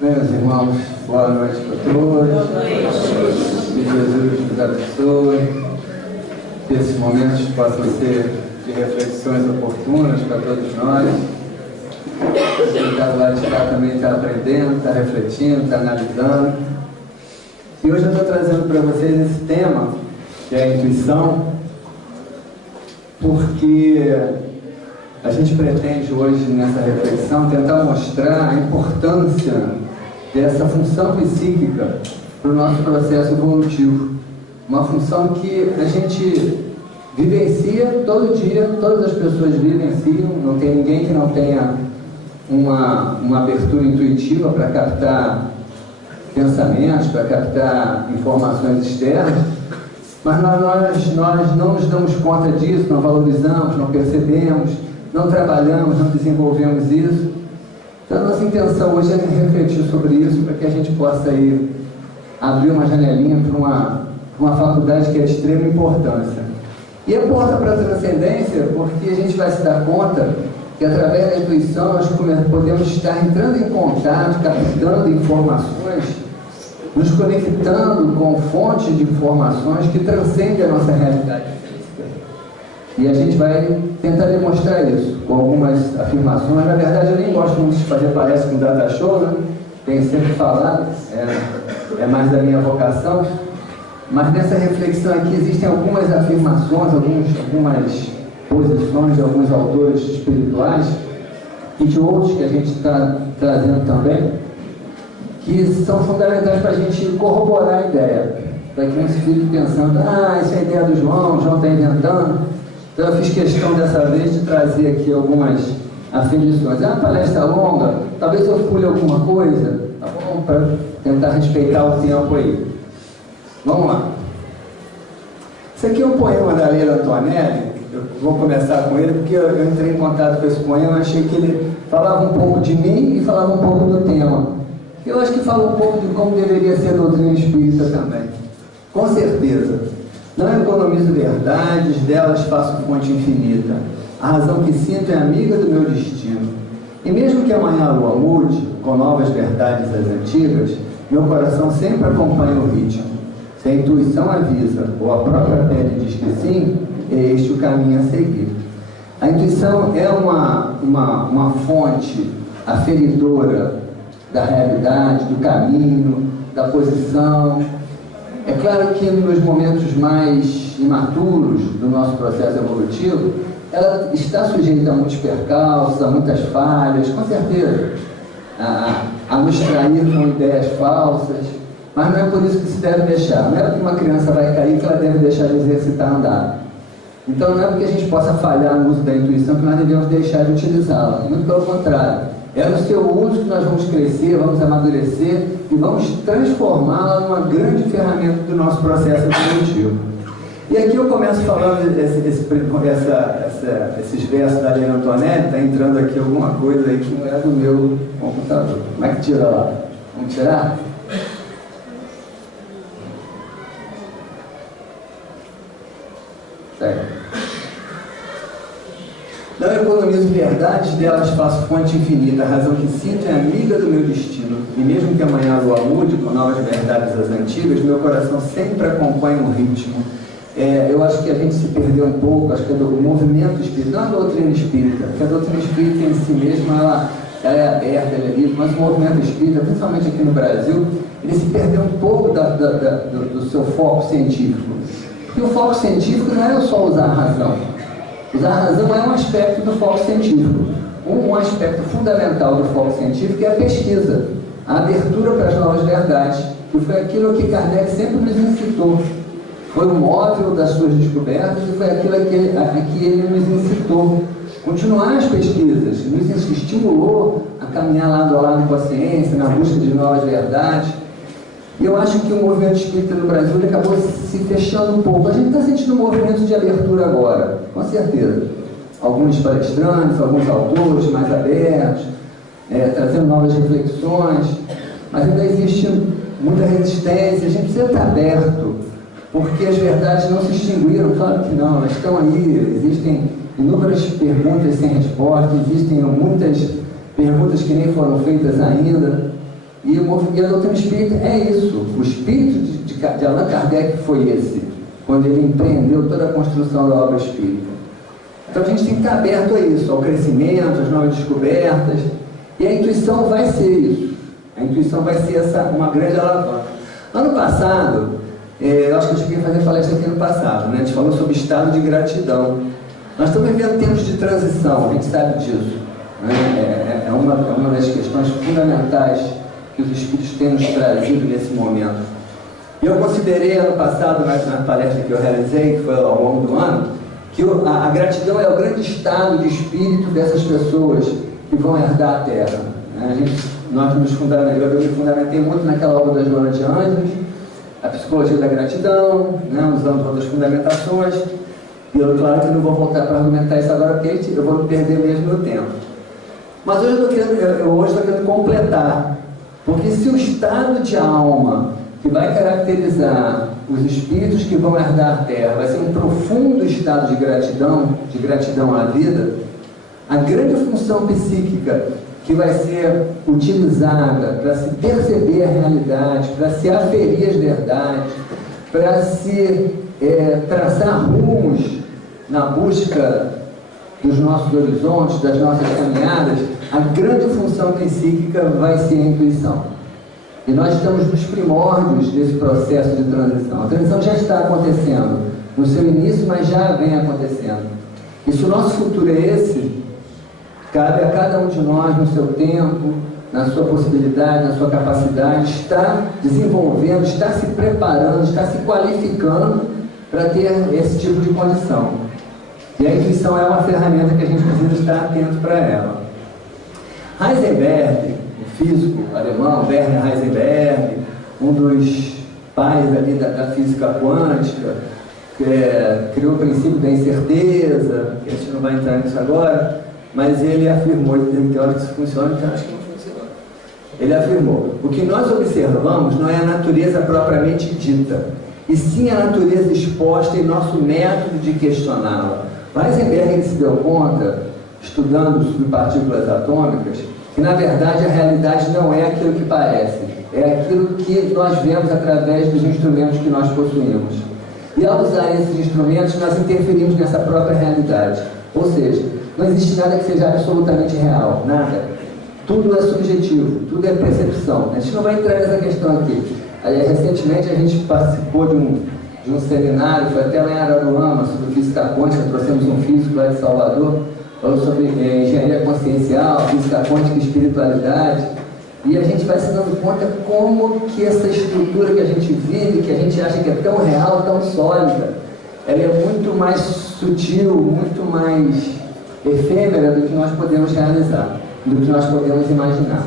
Meus irmãos, boa noite para todos. Que Jesus nos abençoe. Que esses momentos possam ser de reflexões oportunas para todos nós. Quem está do lado de cá também está aprendendo, está refletindo, está analisando. E hoje eu estou trazendo para vocês esse tema, que é a intuição, porque a gente pretende hoje, nessa reflexão, tentar mostrar a importância dessa função psíquica para o nosso processo evolutivo. Uma função que a gente vivencia todo dia, todas as pessoas vivenciam, não tem ninguém que não tenha uma abertura intuitiva para captar pensamentos, para captar informações externas, mas nós não nos damos conta disso, não valorizamos, não percebemos, não trabalhamos, não desenvolvemos isso. Então a nossa intenção hoje é refletir sobre isso para que a gente possa aí abrir uma janelinha para uma faculdade que é de extrema importância. E a porta para a transcendência, porque a gente vai se dar conta que através da intuição nós podemos estar entrando em contato, captando informações, nos conectando com fontes de informações que transcendem a nossa realidade física. E a gente vai tentar demonstrar isso com algumas afirmações. Na verdade, eu nem gosto muito de fazer palestra com data show, né? Tenho sempre falado, é mais da minha vocação. Mas nessa reflexão aqui existem algumas afirmações, algumas posições de alguns autores espirituais e de outros que a gente está trazendo também, que são fundamentais para a gente corroborar a ideia, para que não se fique pensando, essa é a ideia do João está inventando. Então eu fiz questão dessa vez de trazer aqui algumas afirmações. É uma palestra longa, talvez eu pule alguma coisa, tá bom? Para tentar respeitar o tempo aí. Vamos lá. Isso aqui é um poema da Leila Antonelli. Eu vou começar com ele porque eu entrei em contato com esse poema, achei que ele falava um pouco de mim e falava um pouco do tema. Eu acho que fala um pouco de como deveria ser a doutrina espírita também. Com certeza. Não economizo verdades, delas faço fonte infinita. A razão que sinto é amiga do meu destino. E mesmo que amanhã a lua mude, com novas verdades das antigas, meu coração sempre acompanha o ritmo. Se a intuição avisa, ou a própria pele diz que sim, é este o caminho a seguir. A intuição é uma fonte aferidora da realidade, do caminho, da posição. É claro que nos momentos mais imaturos do nosso processo evolutivo, ela está sujeita a muitos percalços, a muitas falhas, com certeza, a nos trair com ideias falsas, mas não é por isso que se deve deixar. Não é porque uma criança vai cair que ela deve deixar de exercitar a andar. Então não é porque a gente possa falhar no uso da intuição que nós devemos deixar de utilizá-la, muito pelo contrário. É no seu uso que nós vamos crescer, vamos amadurecer e vamos transformá-la numa grande ferramenta do nosso processo evolutivo. E aqui eu começo falando esses versos da Leila Antonelli. Está entrando aqui alguma coisa aí que não é do meu computador. Como é que tira lá? Vamos tirar? Certo. Não economizo verdades, delas faço fonte infinita. A razão que sinto é amiga do meu destino. E mesmo que amanhã a lua mude, com novas verdades das antigas, meu coração sempre acompanha o ritmo. Eu acho que a gente se perdeu um pouco, acho que o movimento espírita, não a doutrina espírita, porque a doutrina espírita em si mesma, ela é aberta, ela é livre, mas o movimento espírita, principalmente aqui no Brasil, ele se perdeu um pouco do seu foco científico. Porque o foco científico não é só usar a razão. Usar a razão é um aspecto do foco científico. Um aspecto fundamental do foco científico é a pesquisa, a abertura para as novas verdades, que foi aquilo que Kardec sempre nos incitou. Foi o móvel das suas descobertas e foi aquilo a que ele nos incitou. Continuar as pesquisas, nos estimulou a caminhar lado a lado com a ciência, na busca de novas verdades. E eu acho que o movimento espírita no Brasil ele acabou se fechando um pouco. A gente está sentindo um movimento de abertura agora, com certeza. Alguns palestrantes, alguns autores mais abertos, trazendo novas reflexões, mas ainda existe muita resistência. A gente precisa estar aberto, porque as verdades não se extinguiram, claro que não, elas estão aí. Existem inúmeras perguntas sem resposta, existem muitas perguntas que nem foram feitas ainda. E a doutrina espírita é isso. O espírito de Allan Kardec foi esse, quando ele empreendeu toda a construção da obra espírita. Então a gente tem que estar aberto a isso, ao crescimento, às novas descobertas, e a intuição vai ser isso. A intuição vai ser uma grande alavanca. Ano passado, eu acho que eu cheguei a fazer palestra aqui ano passado, né? A gente falou sobre estado de gratidão. Nós estamos vivendo tempos de transição, a gente sabe disso, né? É uma das questões fundamentais que os espíritos têm nos trazido nesse momento. E eu considerei ano passado, na palestra que eu realizei, que foi ao longo do ano, que a gratidão é o grande estado de espírito dessas pessoas que vão herdar a Terra. Né? Eu me fundamentei muito naquela obra da Joana de Ângeles, a psicologia da gratidão, né? Usando outras fundamentações. E eu, claro que não vou voltar para argumentar isso agora, porque eu vou perder mesmo meu tempo. Mas hoje eu estou querendo completar, porque se o estado de alma que vai caracterizar os espíritos que vão herdar a Terra vai ser um profundo estado de gratidão à vida, a grande função psíquica que vai ser utilizada para se perceber a realidade, para se aferir as verdades, para se traçar rumos na busca dos nossos horizontes, das nossas caminhadas, a grande função psíquica vai ser a intuição. E nós estamos nos primórdios desse processo de transição. A transição já está acontecendo, no seu início, mas já vem acontecendo. E se o nosso futuro é esse, cabe a cada um de nós, no seu tempo, na sua possibilidade, na sua capacidade, estar desenvolvendo, estar se preparando, estar se qualificando para ter esse tipo de condição. E a intuição é uma ferramenta que a gente precisa estar atento para ela. Heisenberg, o físico alemão, Werner Heisenberg, um dos pais ali da física quântica, criou o princípio da incerteza, que a gente não vai entrar nisso agora, mas ele afirmou, tem hora que isso funciona, então acho que não funciona. Ele afirmou, o que nós observamos não é a natureza propriamente dita, e sim a natureza exposta em nosso método de questioná-la. Heisenberg ele se deu conta, estudando subpartículas atômicas, que na verdade a realidade não é aquilo que parece, é aquilo que nós vemos através dos instrumentos que nós possuímos. E ao usar esses instrumentos, nós interferimos nessa própria realidade. Ou seja, não existe nada que seja absolutamente real, nada. Tudo é subjetivo, tudo é percepção. A gente não vai entrar nessa questão aqui. Recentemente a gente participou de um seminário, foi até lá em Araruama, sobre física quântica, trouxemos um físico lá de Salvador, falou sobre engenharia consciencial, física quântica e espiritualidade, e a gente vai se dando conta como que essa estrutura que a gente vive, que a gente acha que é tão real, tão sólida, ela é muito mais sutil, muito mais efêmera do que nós podemos realizar, do que nós podemos imaginar.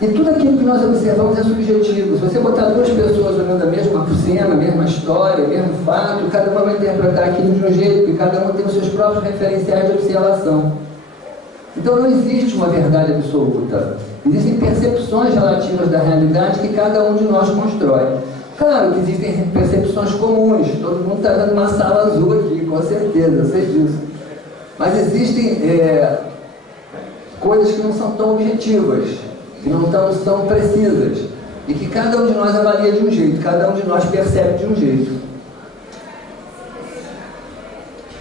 E tudo aquilo que nós observamos é subjetivo. Se você botar duas pessoas olhando a mesma cena, a mesma história, o mesmo fato, cada uma vai interpretar aquilo de um jeito, porque cada um tem os seus próprios referenciais de observação. Então não existe uma verdade absoluta. Existem percepções relativas da realidade que cada um de nós constrói. Claro que existem percepções comuns, todo mundo está vendo uma sala azul aqui, com certeza, eu sei disso. Mas existem coisas que não são tão objetivas, que não são precisas, e que cada um de nós avalia de um jeito, cada um de nós percebe de um jeito.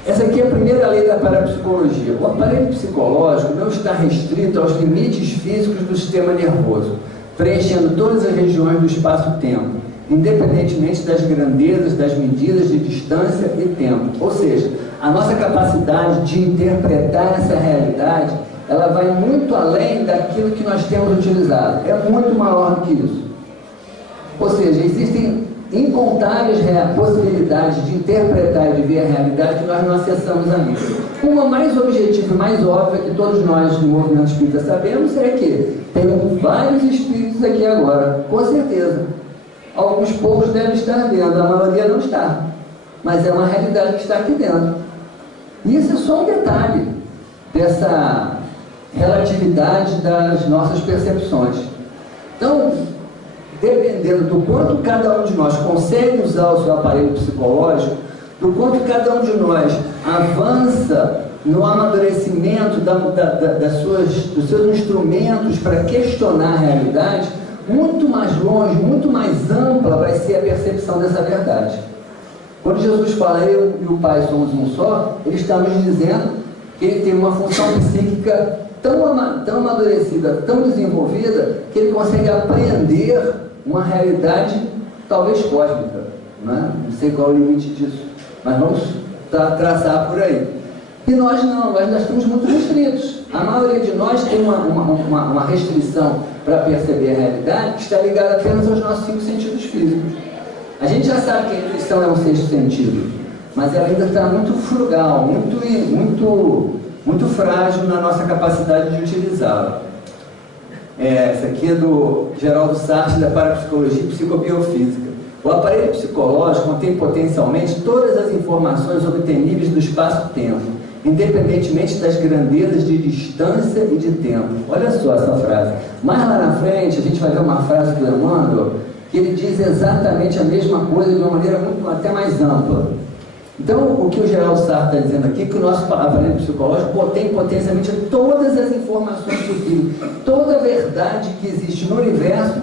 Essa aqui é a primeira lei da parapsicologia. O aparelho psicológico não está restrito aos limites físicos do sistema nervoso, preenchendo todas as regiões do espaço-tempo, independentemente das grandezas, das medidas de distância e tempo. Ou seja, a nossa capacidade de interpretar essa realidade, ela vai muito além daquilo que nós temos utilizado. É muito maior do que isso. Ou seja, existem incontáveis possibilidades de interpretar e de ver a realidade que nós não acessamos ainda. Uma mais objetiva e mais óbvia que todos nós do movimento espírita sabemos é que tem vários espíritos aqui agora, com certeza. Alguns poucos devem estar vendo, a maioria não está. Mas é uma realidade que está aqui dentro. E isso é só um detalhe dessa relatividade das nossas percepções. Então, dependendo do quanto cada um de nós consegue usar o seu aparelho psicológico, do quanto cada um de nós avança no amadurecimento dos seus instrumentos para questionar a realidade, muito mais longe, muito mais ampla vai ser a percepção dessa verdade. Quando Jesus fala, eu e o Pai somos um só, ele está nos dizendo que ele tem uma função psíquica tão amadurecida, tão desenvolvida, que ele consegue apreender uma realidade talvez cósmica, né? Não sei qual é o limite disso, mas vamos traçar por aí. E nós não, nós estamos muito restritos. A maioria de nós tem uma restrição para perceber a realidade que está ligada apenas aos nossos 5 sentidos físicos. A gente já sabe que a intuição é um 6º sentido, mas ela ainda está muito frugal, muito frágil na nossa capacidade de utilizá-la. Essa aqui é do Geraldo Sartre, da Parapsicologia e Psicobiofísica. O aparelho psicológico contém potencialmente todas as informações obteníveis do espaço-tempo, independentemente das grandezas de distância e de tempo. Olha só essa frase. Mais lá na frente, a gente vai ver uma frase do Emmanuel, que ele diz exatamente a mesma coisa de uma maneira até mais ampla. Então, o que o Geraldo Sartre está dizendo aqui é que o nosso aparelho psicológico tem potencialmente todas as informações possíveis. Toda a verdade que existe no universo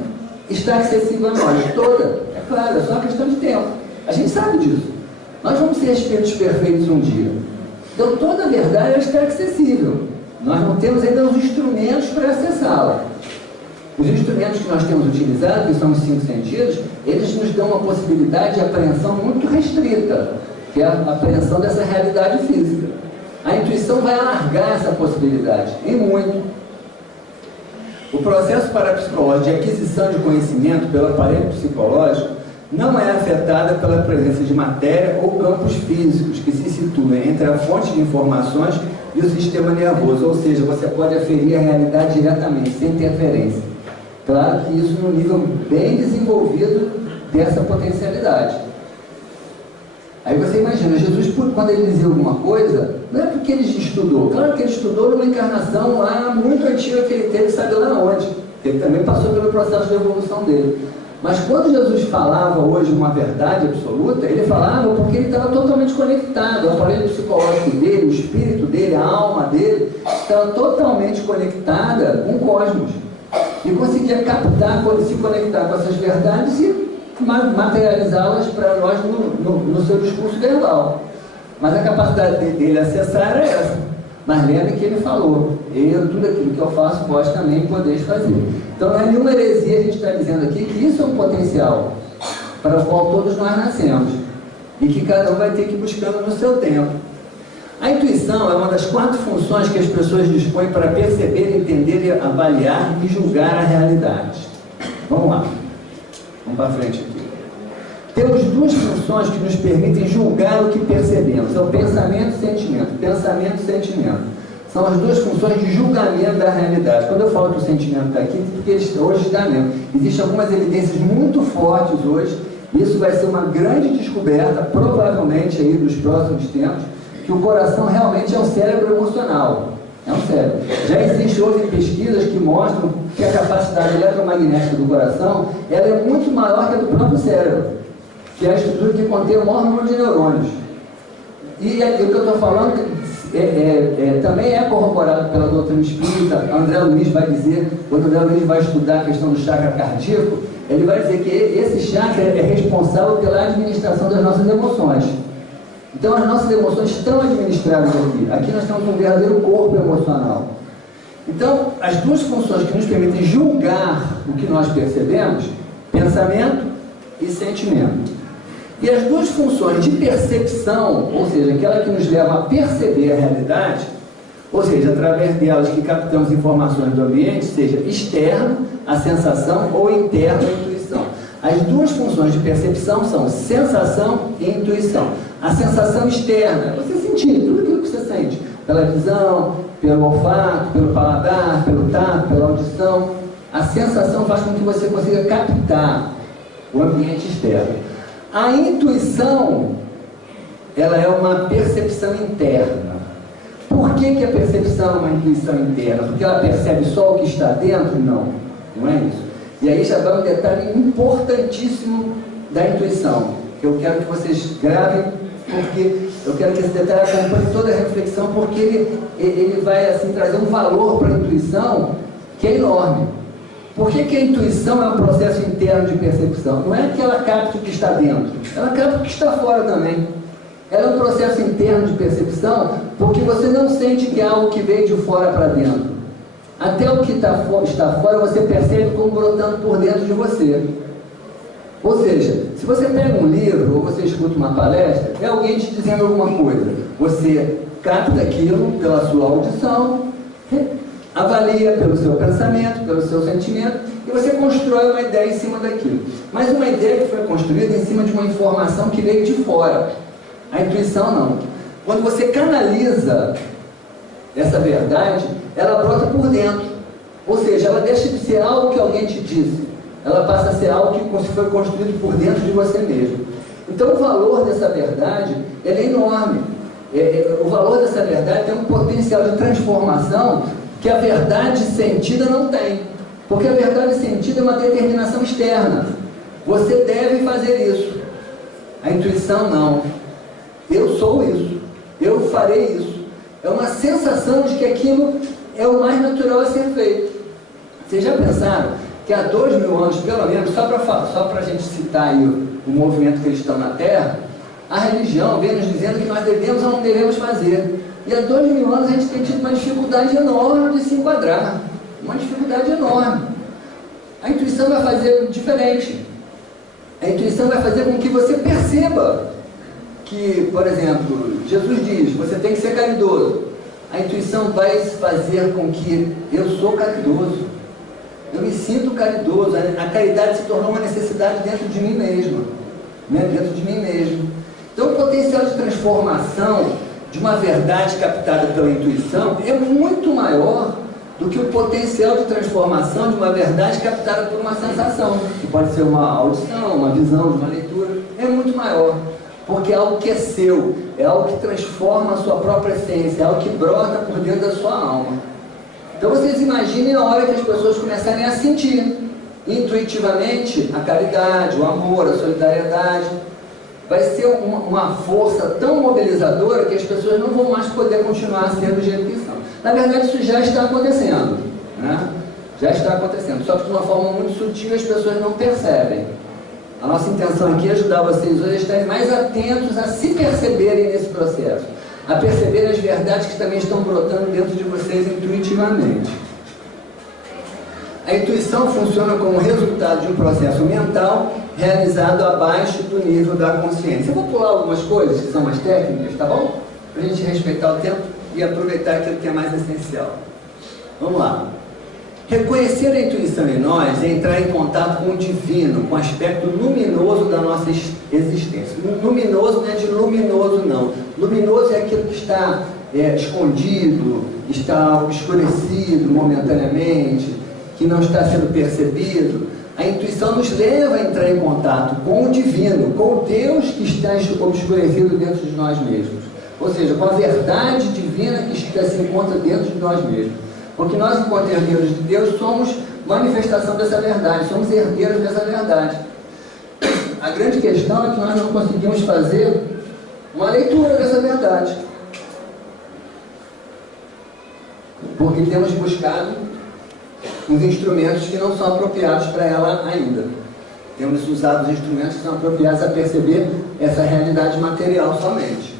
está acessível a nós. Toda. É claro, é só uma questão de tempo. A gente sabe disso. Nós vamos ser espíritos perfeitos um dia. Então, toda a verdade está acessível. Nós não temos ainda os instrumentos para acessá-la. Os instrumentos que nós temos utilizado, que são os 5 sentidos, eles nos dão uma possibilidade de apreensão muito restrita, que é a apreensão dessa realidade física. A intuição vai alargar essa possibilidade, e muito. O processo parapsicológico de aquisição de conhecimento pelo aparelho psicológico não é afetada pela presença de matéria ou campos físicos que se situam entre a fonte de informações e o sistema nervoso, ou seja, você pode aferir a realidade diretamente, sem interferência. Claro que isso num nível bem desenvolvido dessa potencialidade. Aí você imagina, Jesus, quando ele dizia alguma coisa, não é porque ele estudou. Claro que ele estudou numa encarnação lá muito antiga que ele teve, sabe lá onde. Ele também passou pelo processo de evolução dele. Mas quando Jesus falava hoje uma verdade absoluta, ele falava porque ele estava totalmente conectado. O aparelho psicológico dele, o espírito dele, a alma dele, estava totalmente conectada com o cosmos. E conseguia captar, se conectar com essas verdades e materializá-las para nós no seu discurso verbal. Mas a capacidade dele acessar era essa. Mas lembre que ele falou, tudo aquilo que eu faço, vós também podeis fazer. Então não é nenhuma heresia a gente está dizendo aqui que isso é um potencial para o qual todos nós nascemos e que cada um vai ter que ir buscando no seu tempo. A intuição é uma das 4 funções que as pessoas dispõem para perceber, entender, avaliar e julgar a realidade. Vamos lá. Vamos para frente aqui. Temos 2 funções que nos permitem julgar o que percebemos. É o pensamento e sentimento. Pensamento e sentimento. São as 2 funções de julgamento da realidade. Quando eu falo que o sentimento está aqui, porque hoje está mesmo. Existem algumas evidências muito fortes hoje. Isso vai ser uma grande descoberta, provavelmente aí dos próximos tempos, que o coração realmente é um cérebro emocional. É um cérebro. Já existem hoje pesquisas que mostram que a capacidade eletromagnética do coração ela é muito maior que a do próprio cérebro, que é a estrutura que contém o maior número de neurônios. E o que eu estou falando também é corroborado pela doutrina espírita. André Luiz vai dizer, quando André Luiz vai estudar a questão do chakra cardíaco, ele vai dizer que esse chakra é responsável pela administração das nossas emoções. Então as nossas emoções estão administradas aqui. Aqui nós temos um verdadeiro corpo emocional. Então, as 2 funções que nos permitem julgar o que nós percebemos, pensamento e sentimento. E as 2 funções de percepção, ou seja, aquela que nos leva a perceber a realidade, ou seja, através delas que captamos informações do ambiente, seja externo, a sensação, ou interno, a intuição. As 2 funções de percepção são sensação e intuição. A sensação externa, você sentir tudo aquilo que você sente, pela visão, pelo olfato, pelo paladar, pelo tato, pela audição. A sensação faz com que você consiga captar o ambiente externo. A intuição, ela é uma percepção interna. Por que a percepção é uma intuição interna? Porque ela percebe só o que está dentro? Não, não é isso. E aí já vai um detalhe importantíssimo da intuição, que eu quero que vocês gravem, porque eu quero que esse detalhe acompanhe toda a reflexão, porque ele vai assim, trazer um valor para a intuição que é enorme. Por que a intuição é um processo interno de percepção? Não é que ela capte o que está dentro, ela capta o que está fora também. Ela é um processo interno de percepção porque você não sente que é algo que veio de fora para dentro. Até o que está fora você percebe como brotando por dentro de você. Ou seja, se você pega um livro ou você escuta uma palestra, é alguém te dizendo alguma coisa. Você capta aquilo pela sua audição, avalia pelo seu pensamento, pelo seu sentimento, e você constrói uma ideia em cima daquilo. Mas uma ideia que foi construída em cima de uma informação que veio de fora. A intuição não. Quando você canaliza essa verdade, ela brota por dentro. Ou seja, ela deixa de ser algo que alguém te disse. Ela passa a ser algo que foi construído por dentro de você mesmo. Então o valor dessa verdade é enorme. O valor dessa verdade tem um potencial de transformação que a verdade sentida não tem. Porque a verdade sentida é uma determinação externa. Você deve fazer isso. A intuição não. Eu sou isso. Eu farei isso. É uma sensação de que aquilo é o mais natural a ser feito. Vocês já pensaram que há 2000 anos, pelo menos, só para a gente citar aí o movimento cristão na Terra, a religião vem nos dizendo que nós devemos ou não devemos fazer. E há 2000 anos a gente tem tido uma dificuldade enorme de se enquadrar. Uma dificuldade enorme. A intuição vai fazer diferente. A intuição vai fazer com que você perceba que, por exemplo, Jesus diz, você tem que ser caridoso. A intuição vai fazer com que eu sou caridoso. Eu me sinto caridoso. A caridade se tornou uma necessidade dentro de mim mesmo. Né? Dentro de mim mesmo. Então o potencial de transformação de uma verdade captada pela intuição é muito maior do que o potencial de transformação de uma verdade captada por uma sensação, que pode ser uma audição, uma visão, uma leitura. É muito maior. Porque é algo que é seu, é algo que transforma a sua própria essência, é algo que brota por dentro da sua alma. Então vocês imaginem a hora que as pessoas começarem a sentir intuitivamente a caridade, o amor, a solidariedade. Vai ser uma força tão mobilizadora que as pessoas não vão mais poder continuar sendo do jeito que são. Na verdade isso já está acontecendo, né? Já está acontecendo, só que de uma forma muito sutil as pessoas não percebem. A nossa intenção aqui é ajudar vocês hoje a estarem mais atentos a se perceberem nesse processo, a perceberem as verdades que também estão brotando dentro de vocês intuitivamente. A intuição funciona como resultado de um processo mental realizado abaixo do nível da consciência. Eu vou pular algumas coisas que são mais técnicas, tá bom? Para a gente respeitar o tempo e aproveitar aquilo que é mais essencial. Vamos lá. Reconhecer a intuição em nós é entrar em contato com o divino, com o aspecto luminoso da nossa existência. Luminoso não é de luminoso, não. Luminoso é aquilo que está escondido, está obscurecido momentaneamente, que não está sendo percebido. A intuição nos leva a entrar em contato com o divino, com o Deus que está obscurecido dentro de nós mesmos. Ou seja, com a verdade divina que se encontra dentro de nós mesmos. Porque nós, enquanto herdeiros de Deus, somos manifestação dessa verdade, somos herdeiros dessa verdade. A grande questão é que nós não conseguimos fazer uma leitura dessa verdade. Porque temos buscado uns instrumentos que não são apropriados para ela ainda. Temos usado os instrumentos que são apropriados a perceber essa realidade material somente.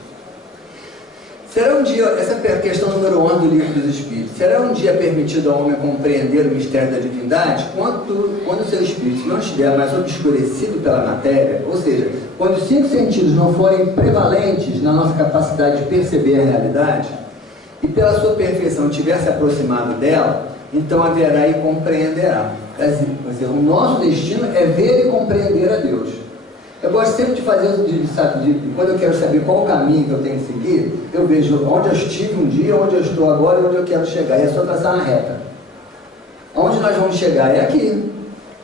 Será um dia, essa é a questão número 11 do Livro dos Espíritos, será um dia permitido ao homem compreender o mistério da divindade quando o seu espírito não estiver mais obscurecido pela matéria, ou seja, quando os 5 sentidos não forem prevalentes na nossa capacidade de perceber a realidade, e pela sua perfeição tiver se aproximado dela, então haverá e compreenderá. Quer dizer, o nosso destino é ver e compreender a Deus. Eu gosto sempre de fazer, quando eu quero saber qual o caminho que eu tenho que seguir, eu vejo onde eu estive um dia, onde eu estou agora e onde eu quero chegar. E é só traçar uma reta. Onde nós vamos chegar? É aqui.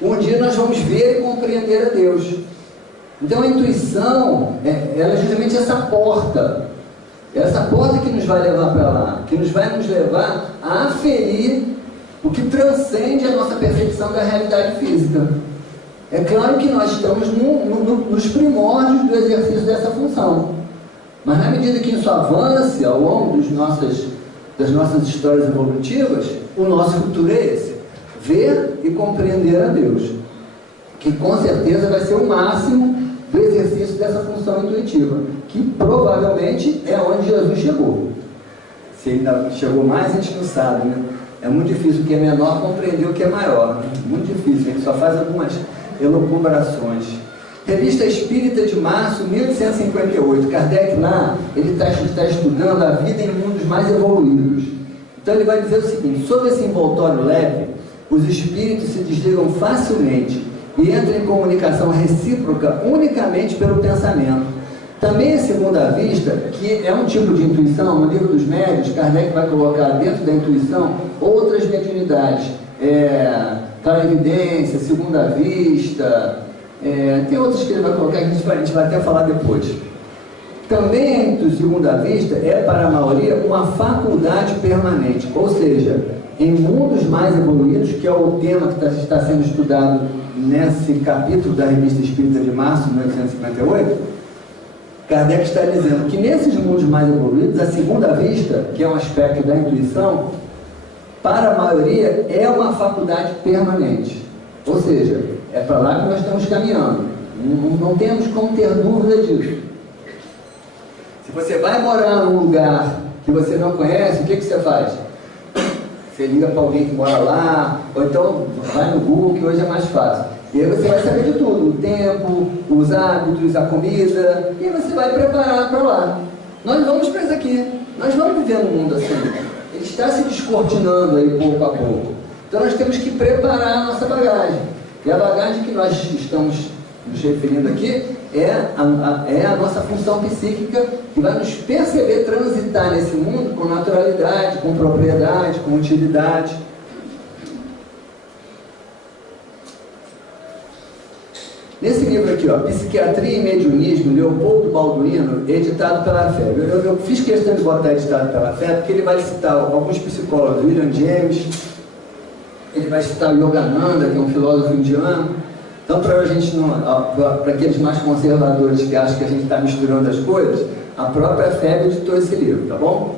Um dia nós vamos ver e compreender a Deus. Então a intuição, ela é justamente essa porta. É essa porta que nos vai levar para lá, que nos vai nos levar a aferir o que transcende a nossa percepção da realidade física. É claro que nós estamos nos primórdios do exercício dessa função. Mas na medida que isso avance ao longo das nossas histórias evolutivas, o nosso futuro é esse. ver e compreender a Deus, que com certeza vai ser o máximo do exercício dessa função intuitiva, que provavelmente é onde Jesus chegou. Se ainda chegou mais, a gente não sabe, né? É muito difícil o que é menor compreender o que é maior, né? Muito difícil, a gente só faz algumas elucubrações. Revista Espírita de março, 1858. Kardec lá, ele está estudando a vida em mundos mais evoluídos. Então ele vai dizer o seguinte: sob esse envoltório leve, os espíritos se desligam facilmente e entram em comunicação recíproca unicamente pelo pensamento. Também é segunda vista, que é um tipo de intuição. No livro dos médiuns, Kardec vai colocar dentro da intuição outras mediunidades, clarividência, segunda vista, tem outras que ele vai colocar, que a gente vai até falar depois. Também a segunda vista é para a maioria uma faculdade permanente, ou seja, em mundos mais evoluídos, que é o tema que está sendo estudado nesse capítulo da Revista Espírita de março de 1858, Kardec está dizendo que nesses mundos mais evoluídos, a segunda vista, que é um aspecto da intuição, para a maioria é uma faculdade permanente. Ou seja, é para lá que nós estamos caminhando. Não temos como ter dúvida disso. Se você vai morar num lugar que você não conhece, o que você faz? Você liga para alguém que mora lá, ou então vai no Google, que hoje é mais fácil. E aí você vai saber de tudo, o tempo, os hábitos, a comida, e aí você vai preparar para lá. Nós vamos para isso aqui, nós vamos viver num mundo assim. Ele está se descortinando aí pouco a pouco. Então nós temos que preparar a nossa bagagem. E a bagagem que nós estamos nos referindo aqui é a nossa função psíquica, que vai nos perceber transitar nesse mundo com naturalidade, com propriedade, com utilidade. Nesse livro aqui, ó, Psiquiatria e Mediunismo, Leopoldo Balduino, editado pela FEB. Eu fiz questão de botar editado pela FEB, porque ele vai citar alguns psicólogos, William James, ele vai citar o Yogananda, que é um filósofo indiano. Então, para a gente não, para aqueles mais conservadores que acham que a gente está misturando as coisas, a própria FEB editou esse livro, tá bom?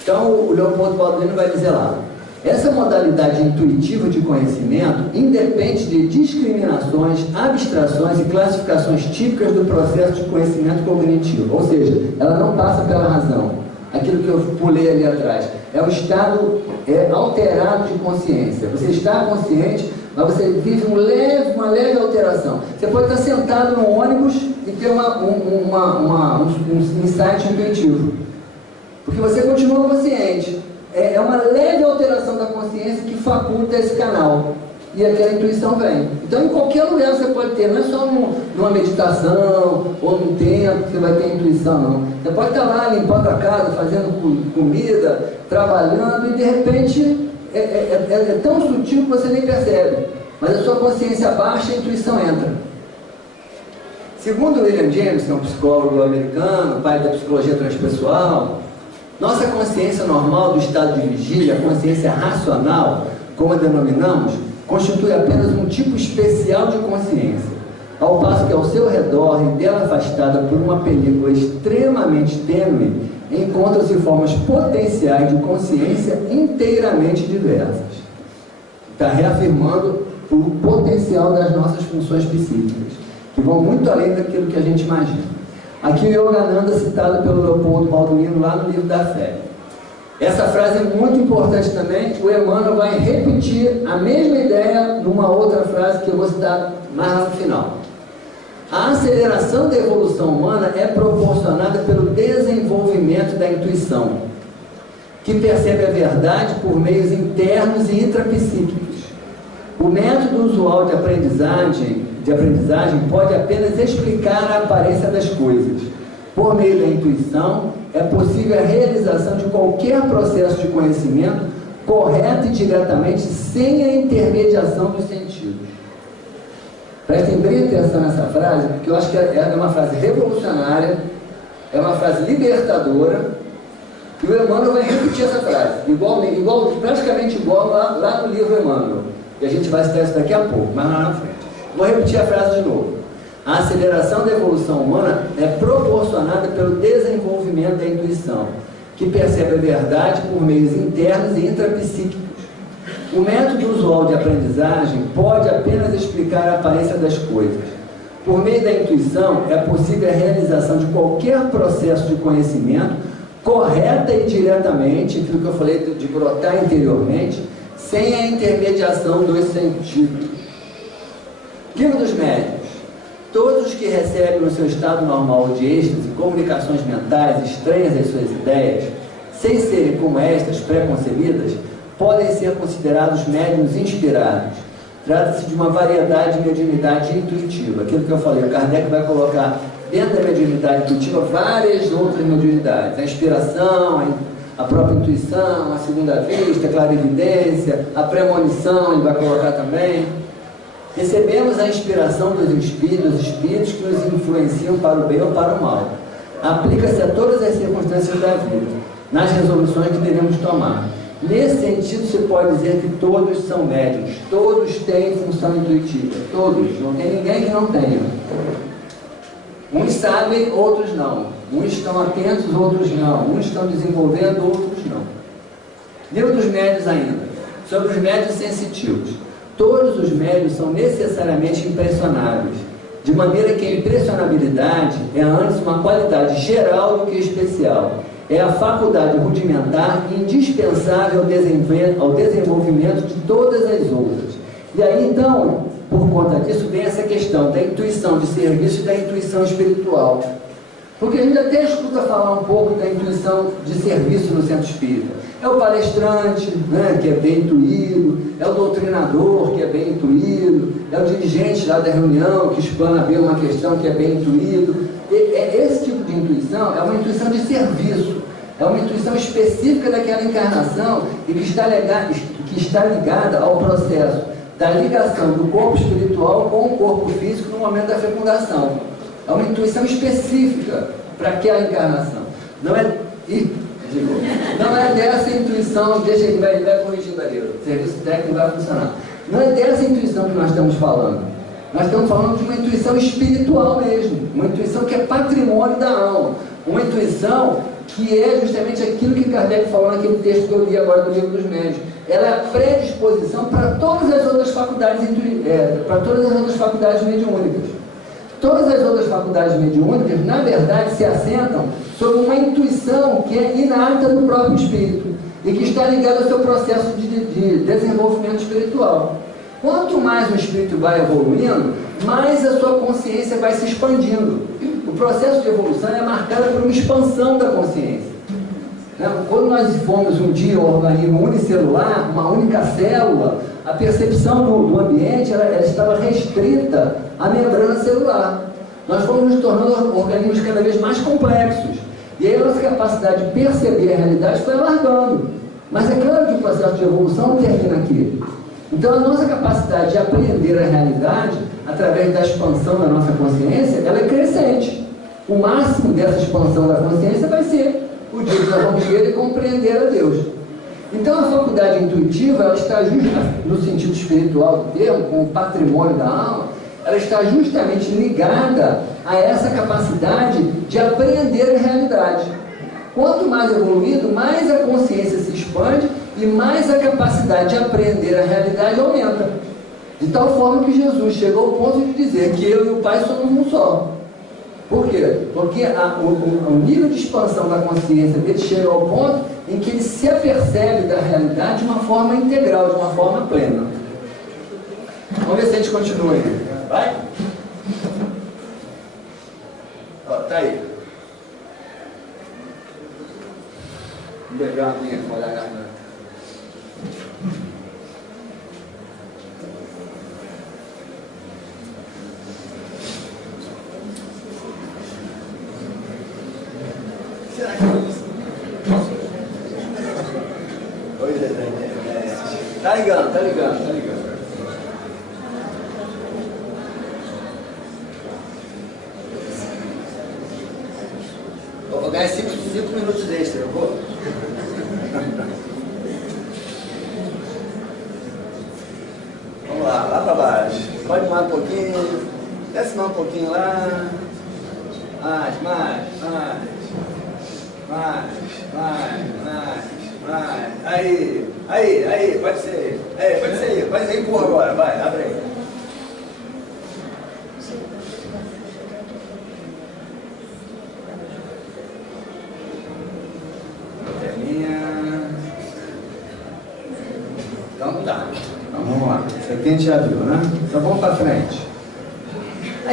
Então, o Leopoldo Balduino vai dizer lá: essa modalidade intuitiva de conhecimento independe de discriminações, abstrações e classificações típicas do processo de conhecimento cognitivo. Ou seja, ela não passa pela razão. Aquilo que eu pulei ali atrás. É o estado alterado de consciência. Você está consciente, mas você vive uma leve alteração. Você pode estar sentado no ônibus e ter um insight intuitivo. Porque você continua consciente. É uma leve alteração da consciência que faculta esse canal. E aquela intuição vem. Então, em qualquer lugar você pode ter, não é só numa meditação ou num tempo que você vai ter intuição, não. Você pode estar lá limpando a casa, fazendo comida, trabalhando, e de repente é tão sutil que você nem percebe. Mas a sua consciência baixa, a intuição entra. Segundo William James, que é um psicólogo americano, pai da psicologia transpessoal, nossa consciência normal do estado de vigília, a consciência racional, como a denominamos, constitui apenas um tipo especial de consciência, ao passo que ao seu redor e dela afastada por uma película extremamente tênue, encontram-se formas potenciais de consciência inteiramente diversas. Está reafirmando o potencial das nossas funções psíquicas, que vão muito além daquilo que a gente imagina. Aqui o Yogananda, citado pelo Leopoldo Balduino lá no livro da Fé. Essa frase é muito importante também. O Emmanuel vai repetir a mesma ideia numa outra frase que eu vou citar mais no final. A aceleração da evolução humana é proporcionada pelo desenvolvimento da intuição, que percebe a verdade por meios internos e intrapsíquicos. O método usual de aprendizagem pode apenas explicar a aparência das coisas. Por meio da intuição, é possível a realização de qualquer processo de conhecimento correto e diretamente, sem a intermediação dos sentidos. Prestem bem atenção nessa frase, porque eu acho que é uma frase revolucionária, é uma frase libertadora, e o Emmanuel vai repetir essa frase, praticamente igual lá no livro Emmanuel. E a gente vai citar isso daqui a pouco, mas lá na frente. Vou repetir a frase de novo. A aceleração da evolução humana é proporcionada pelo desenvolvimento da intuição, que percebe a verdade por meios internos e intrapsíquicos. O método usual de aprendizagem pode apenas explicar a aparência das coisas. Por meio da intuição, é possível a realização de qualquer processo de conhecimento, correta e diretamente, aquilo que eu falei de brotar interiormente, sem a intermediação dos sentidos. Livro dos Médiuns. Todos os que recebem no seu estado normal de êxtase comunicações mentais estranhas às suas ideias, sem serem como estas pré-concebidas, podem ser considerados médiuns inspirados. Trata-se de uma variedade de mediunidade intuitiva. Aquilo que eu falei, o Kardec vai colocar dentro da mediunidade intuitiva várias outras mediunidades. A inspiração, a própria intuição, a segunda vista, a clarividência, a premonição, ele vai colocar também. Recebemos a inspiração dos espíritos que nos influenciam para o bem ou para o mal. Aplica-se a todas as circunstâncias da vida, nas resoluções que devemos tomar. Nesse sentido, se pode dizer que todos são médiuns, todos têm função intuitiva, todos, não tem ninguém que não tenha. Uns sabem, outros não. Uns estão atentos, outros não. Uns estão desenvolvendo, outros não. Livro dos Médiuns ainda, sobre os médiuns sensitivos. Todos os médiuns são necessariamente impressionáveis, de maneira que a impressionabilidade é antes uma qualidade geral do que especial. É a faculdade rudimentar indispensável ao desenvolvimento de todas as outras. E aí, então, por conta disso, vem essa questão da intuição de serviço e da intuição espiritual. Porque a gente até escuta falar um pouco da intuição de serviço no centro espírita. É o palestrante, né, que é bem intuído, é o doutrinador, que é bem intuído, é o dirigente lá da reunião, que explana bem uma questão, que é bem intuído. Esse tipo de intuição é uma intuição de serviço, é uma intuição específica daquela encarnação e que está ligada ao processo da ligação do corpo espiritual com o corpo físico no momento da fecundação. É uma intuição específica para aquela encarnação. Não é dessa intuição, deixa ele vai corrigindo ali, o serviço técnico vai funcionar. Não é dessa intuição que nós estamos falando. Nós estamos falando de uma intuição espiritual mesmo, uma intuição que é patrimônio da alma, uma intuição que é justamente aquilo que Kardec falou naquele texto que eu li agora do Livro dos Médiuns. Ela é a predisposição para todas as outras faculdades, mediúnicas. Todas as outras faculdades mediúnicas, na verdade, se assentam sobre uma intuição que é inata do próprio espírito e que está ligada ao seu processo de desenvolvimento espiritual. Quanto mais o espírito vai evoluindo, mais a sua consciência vai se expandindo. O processo de evolução é marcado por uma expansão da consciência. Quando nós formos um dia um organismo unicelular, uma única célula, a percepção do ambiente ela estava restrita à membrana celular. Nós fomos nos tornando organismos cada vez mais complexos. E aí a nossa capacidade de perceber a realidade foi alargando. Mas é claro que o processo de evolução não termina aqui. Então a nossa capacidade de aprender a realidade, através da expansão da nossa consciência, ela é crescente. O máximo dessa expansão da consciência vai ser o dia que nós vamos ver e compreender a Deus. Então a faculdade intuitiva, ela está no sentido espiritual do termo, como patrimônio da alma, ela está justamente ligada a essa capacidade de aprender a realidade. Quanto mais evoluído, mais a consciência se expande e mais a capacidade de aprender a realidade aumenta. De tal forma que Jesus chegou ao ponto de dizer que eu e o Pai somos um só. Por quê? Porque o nível de expansão da consciência dele chega ao ponto em que ele se apercebe da realidade de uma forma integral, de uma forma plena. Vamos ver se a gente continua aí. Vai? Ó, tá aí. Vou pegar uma minha, molhar a garganta. Será que eu Coisa da internet. Tá ligando, tá ligando, tá ligando. Eu vou ganhar 5 minutos extra, eu vou? Vamos lá para baixo. Pode mais um pouquinho. Desce mais um pouquinho lá. Mais. Aí. Aí, pode ser. Pode ser aí. Pode ser, empurra agora, vai, abre aí. Então tá. Então vamos lá. Isso aqui a gente já viu, né? Então vamos para frente.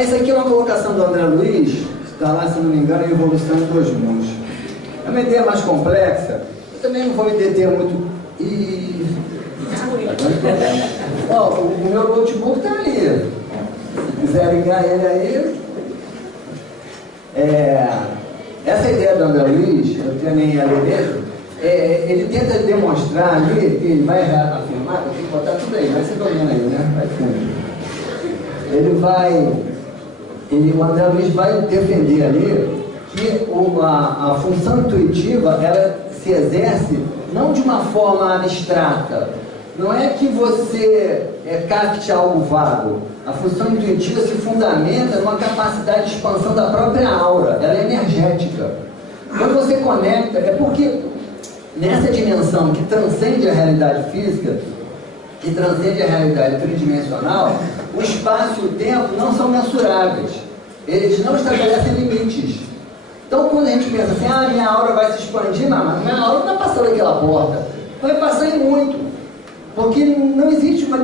Isso aqui é uma colocação do André Luiz, está lá, se não me engano, em Evolução em Dois Mundos. É uma ideia mais complexa. Eu também não vou me deter muito. Ó, o meu notebook está ali. Se quiser ligar ele aí. Essa ideia do André Luiz, eu também a ler mesmo, ele tenta demonstrar ali, que ele vai afirmar, eu tenho que botar tudo aí, vai ser domina aí, né? Vai fundo. O André Luiz vai defender ali que a função intuitiva, ela se exerce não de uma forma abstrata. Não é que você capte algo vago. A função intuitiva se fundamenta numa capacidade de expansão da própria aura. Ela é energética. Quando você conecta, é porque nessa dimensão que transcende a realidade física, que transcende a realidade tridimensional, o espaço e o tempo não são mensuráveis. Eles não estabelecem limites. Então, quando a gente pensa assim, minha aura vai se expandir, mas minha aura não vai passar daquela porta. Vai passar em muito. Porque não existe uma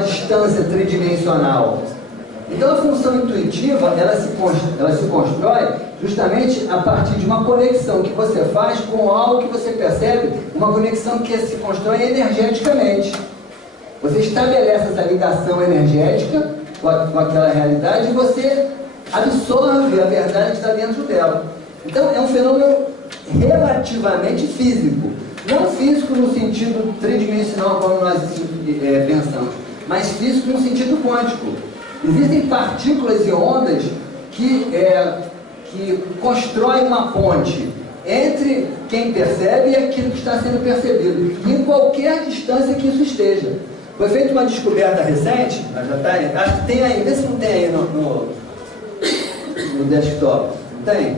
distância tridimensional. Então, a função intuitiva, ela se constrói justamente a partir de uma conexão que você faz com algo que você percebe, uma conexão que se constrói energeticamente. Você estabelece essa ligação energética com aquela realidade e você absorve a verdade que está dentro dela. Então, é um fenômeno relativamente físico. Não físico no sentido tridimensional como nós pensamos, mas físico no sentido quântico. Existem partículas e ondas que constroem uma ponte entre quem percebe e aquilo que está sendo percebido, em qualquer distância que isso esteja. Foi feita uma descoberta recente, mas já está aí, acho que tem aí, vê se não tem aí no desktop. Não tem?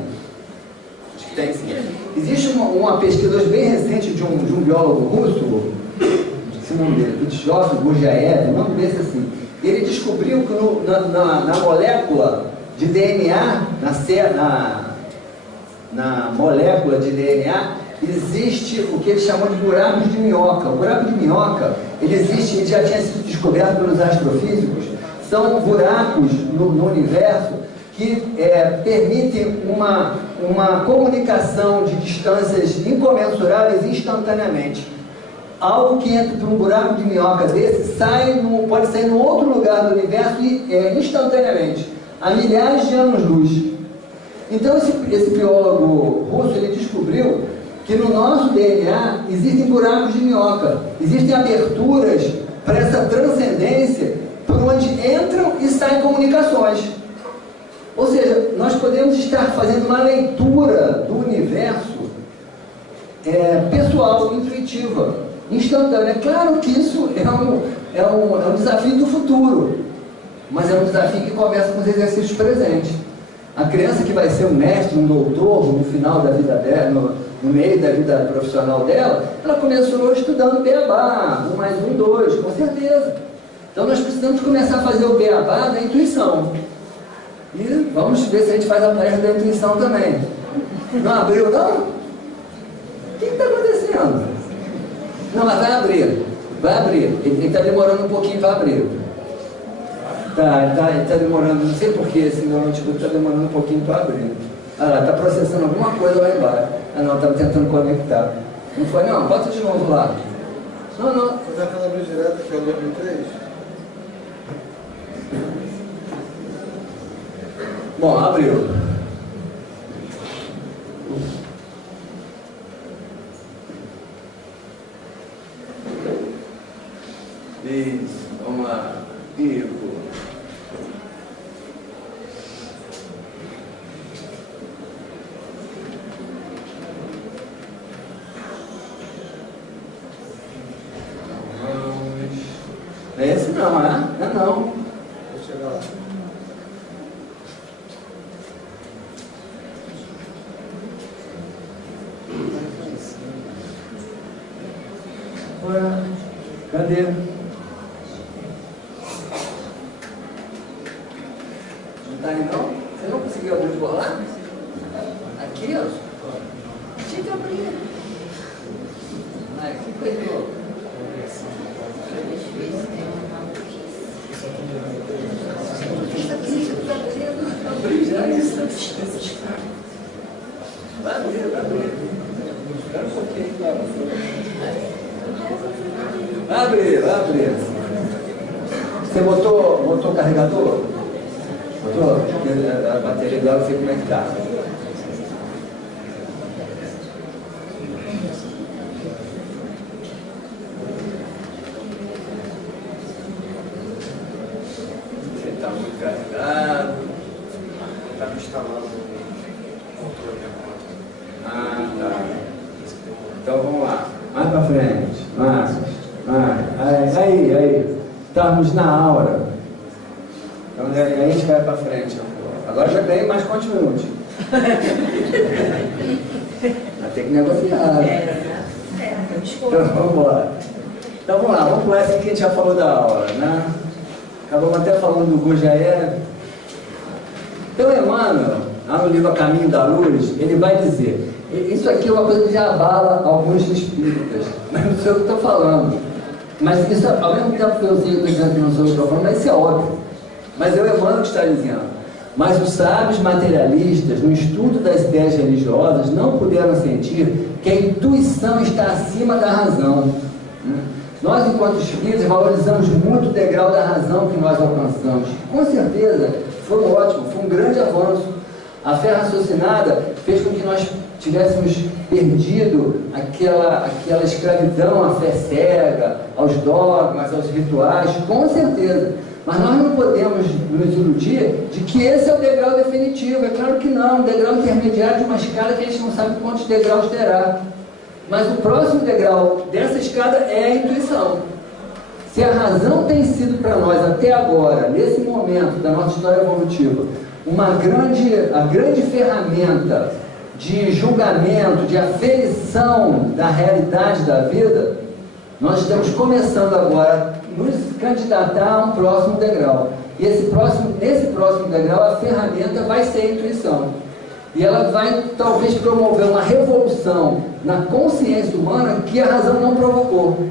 Acho que tem sim. Existe uma pesquisa bem recente de um biólogo russo, esse nome dele, Vyacheslav Gurdjieff, um nome desse assim. Ele descobriu que na molécula de DNA, na molécula de DNA, existe o que eles chamam de buracos de minhoca. O buraco de minhoca, ele existe, ele já tinha sido descoberto pelos astrofísicos. São buracos no universo que permitem uma comunicação de distâncias incomensuráveis instantaneamente. Algo que entra por um buraco de minhoca desse pode sair em outro lugar do universo instantaneamente, a milhares de anos-luz. Então esse biólogo russo, ele descobriu que no nosso DNA existem buracos de minhoca, existem aberturas para essa transcendência por onde entram e saem comunicações. Ou seja, nós podemos estar fazendo uma leitura do universo pessoal, intuitiva, instantânea. É claro que isso é um desafio do futuro, mas é um desafio que começa com os exercícios presentes. A criança que vai ser um mestre, um doutor no final da vida dela, no meio da vida profissional dela, ela começou estudando beabá, 1 mais 1, 2, com certeza. Então nós precisamos começar a fazer o beabá da intuição. E vamos ver se a gente faz a palestra da intuição também. Não abriu, não? O que está acontecendo? Não, mas vai abrir. Vai abrir. Ele está demorando um pouquinho para abrir. Ele está demorando, não sei porquê esse meu notebook está demorando um pouquinho para abrir. Ah lá, está processando alguma coisa lá embaixo. Ah não, estava tentando conectar. Não foi não? Bota de novo lá. Não. Mas aquela luz direta que é o nível 3? Bom, abriu. Isso, vamos lá. Pico. É esse não, é não. Vou chegar lá. Cadê? Não tá aí não? Você não conseguiu abrir por lá? Aqui, ó. Tinha que abrir. Aqui perdeu. Abrir já isso. Vai abrir, vai abrir. Espera um pouquinho, vai abrir, vai abrir. Você botou o carregador? Botou? A bateria dela, não sei como é que tá. Você está muito carregado. Está me instalando o controle remoto. Ah, tá. Então vamos lá. Mais pra frente. Mais. Aí. Estamos na aura. Então aí a gente vai pra frente. Agora já ganhei mais quantos minutos? Vai ter que negociar. Então vamos lá. Então vamos lá, vamos pular esse aqui que a gente já falou da aura, né? Acabamos até falando do Gujaé. Então Emmanuel, lá no livro A Caminho da Luz, ele vai dizer, isso aqui é uma coisa que já abala alguns espíritas, mas não sei o que estou falando. Mas isso, ao mesmo tempo que eu sei que estou dizendo que não sou o que estou falando, mas isso é óbvio. Mas é o Emmanuel que está dizendo. Mas os sábios materialistas, no estudo das ideias religiosas, não puderam sentir que a intuição está acima da razão. Nós, enquanto espíritas, valorizamos muito o degrau da razão que nós alcançamos. Com certeza, foi ótimo, foi um grande avanço. A fé raciocinada fez com que nós tivéssemos perdido aquela escravidão à fé cega, aos dogmas, aos rituais, com certeza. Mas nós não podemos nos iludir de que esse é o degrau definitivo. É claro que não, um degrau intermediário de uma escada que a gente não sabe quantos degraus terá. Mas o próximo degrau dessa escada é a intuição. Se a razão tem sido para nós até agora, nesse momento da nossa história evolutiva, a grande ferramenta de julgamento, de aferição da realidade da vida, nós estamos começando agora a nos candidatar a um próximo degrau. E nesse próximo degrau, a ferramenta vai ser a intuição. E ela vai talvez promover uma revolução na consciência humana que a razão não provocou.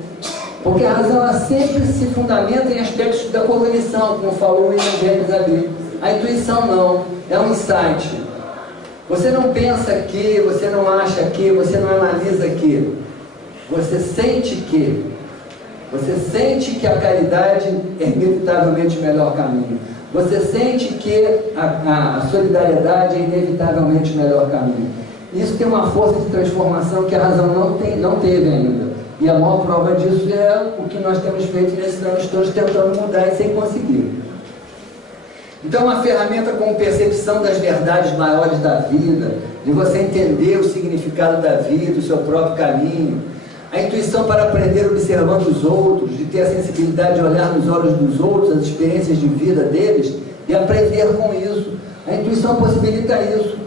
Porque a razão ela sempre se fundamenta em aspectos da cognição, como falou o William James ali. A intuição não, é um insight. Você não pensa aqui, você não acha aqui, você não analisa aqui. Você sente que. Você sente que a caridade é inevitavelmente o melhor caminho. Você sente que a solidariedade é inevitavelmente o melhor caminho. Isso tem uma força de transformação que a razão não teve ainda. E a maior prova disso é o que nós temos feito nesses anos todos, tentando mudar e sem conseguir. Então, uma ferramenta como percepção das verdades maiores da vida, de você entender o significado da vida, o seu próprio caminho, a intuição para aprender observando os outros, de ter a sensibilidade de olhar nos olhos dos outros, as experiências de vida deles, e aprender com isso. A intuição possibilita isso.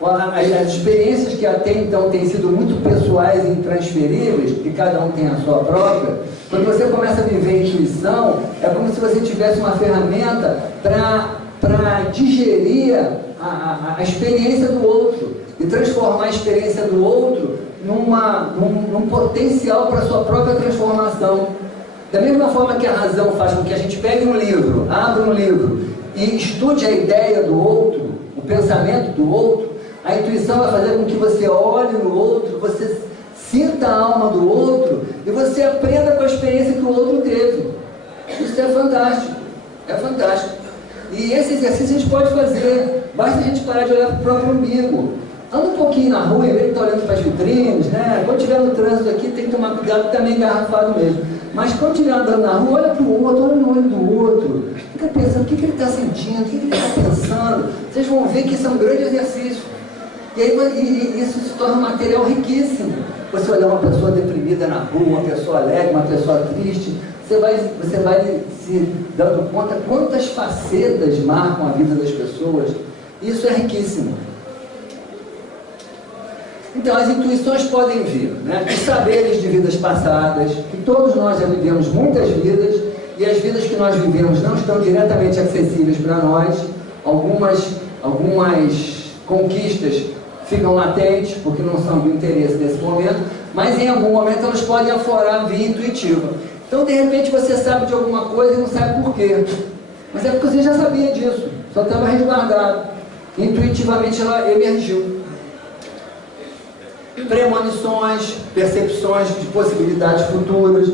As experiências que até então têm sido muito pessoais e intransferíveis, que cada um tem a sua própria, quando você começa a viver a intuição, é como se você tivesse uma ferramenta para digerir a experiência do outro e transformar a experiência do outro num potencial para a sua própria transformação. Da mesma forma que a razão faz com que a gente pegue um livro, abra um livro e estude a ideia do outro, o pensamento do outro, a intuição vai fazer com que você olhe no outro, você sinta a alma do outro e você aprenda com a experiência que o outro teve. Isso é fantástico, é fantástico. E esse exercício a gente pode fazer, basta a gente parar de olhar para o próprio umbigo. Anda um pouquinho na rua, em vez de estar olhando para as vitrines, né? Quando estiver no trânsito aqui, tem que tomar cuidado, também engarrafado mesmo. Mas quando estiver andando na rua, olha para o outro, olha no olho do outro. Fica pensando o que ele está sentindo, o que ele está pensando. Vocês vão ver que isso é um grande exercício. E aí isso se torna um material riquíssimo. Você olhar uma pessoa deprimida na rua, uma pessoa alegre, uma pessoa triste, você vai se dando conta quantas facetas marcam a vida das pessoas. Isso é riquíssimo. Então, as intuições podem vir, né, de saberes de vidas passadas, que todos nós já vivemos muitas vidas, e as vidas que nós vivemos não estão diretamente acessíveis para nós. Algumas conquistas ficam latentes, porque não são do interesse nesse momento, mas em algum momento elas podem aflorar via intuitiva. Então, de repente, você sabe de alguma coisa e não sabe por quê. Mas é porque você já sabia disso, só estava resguardado. Intuitivamente ela emergiu. Premonições, percepções de possibilidades futuras,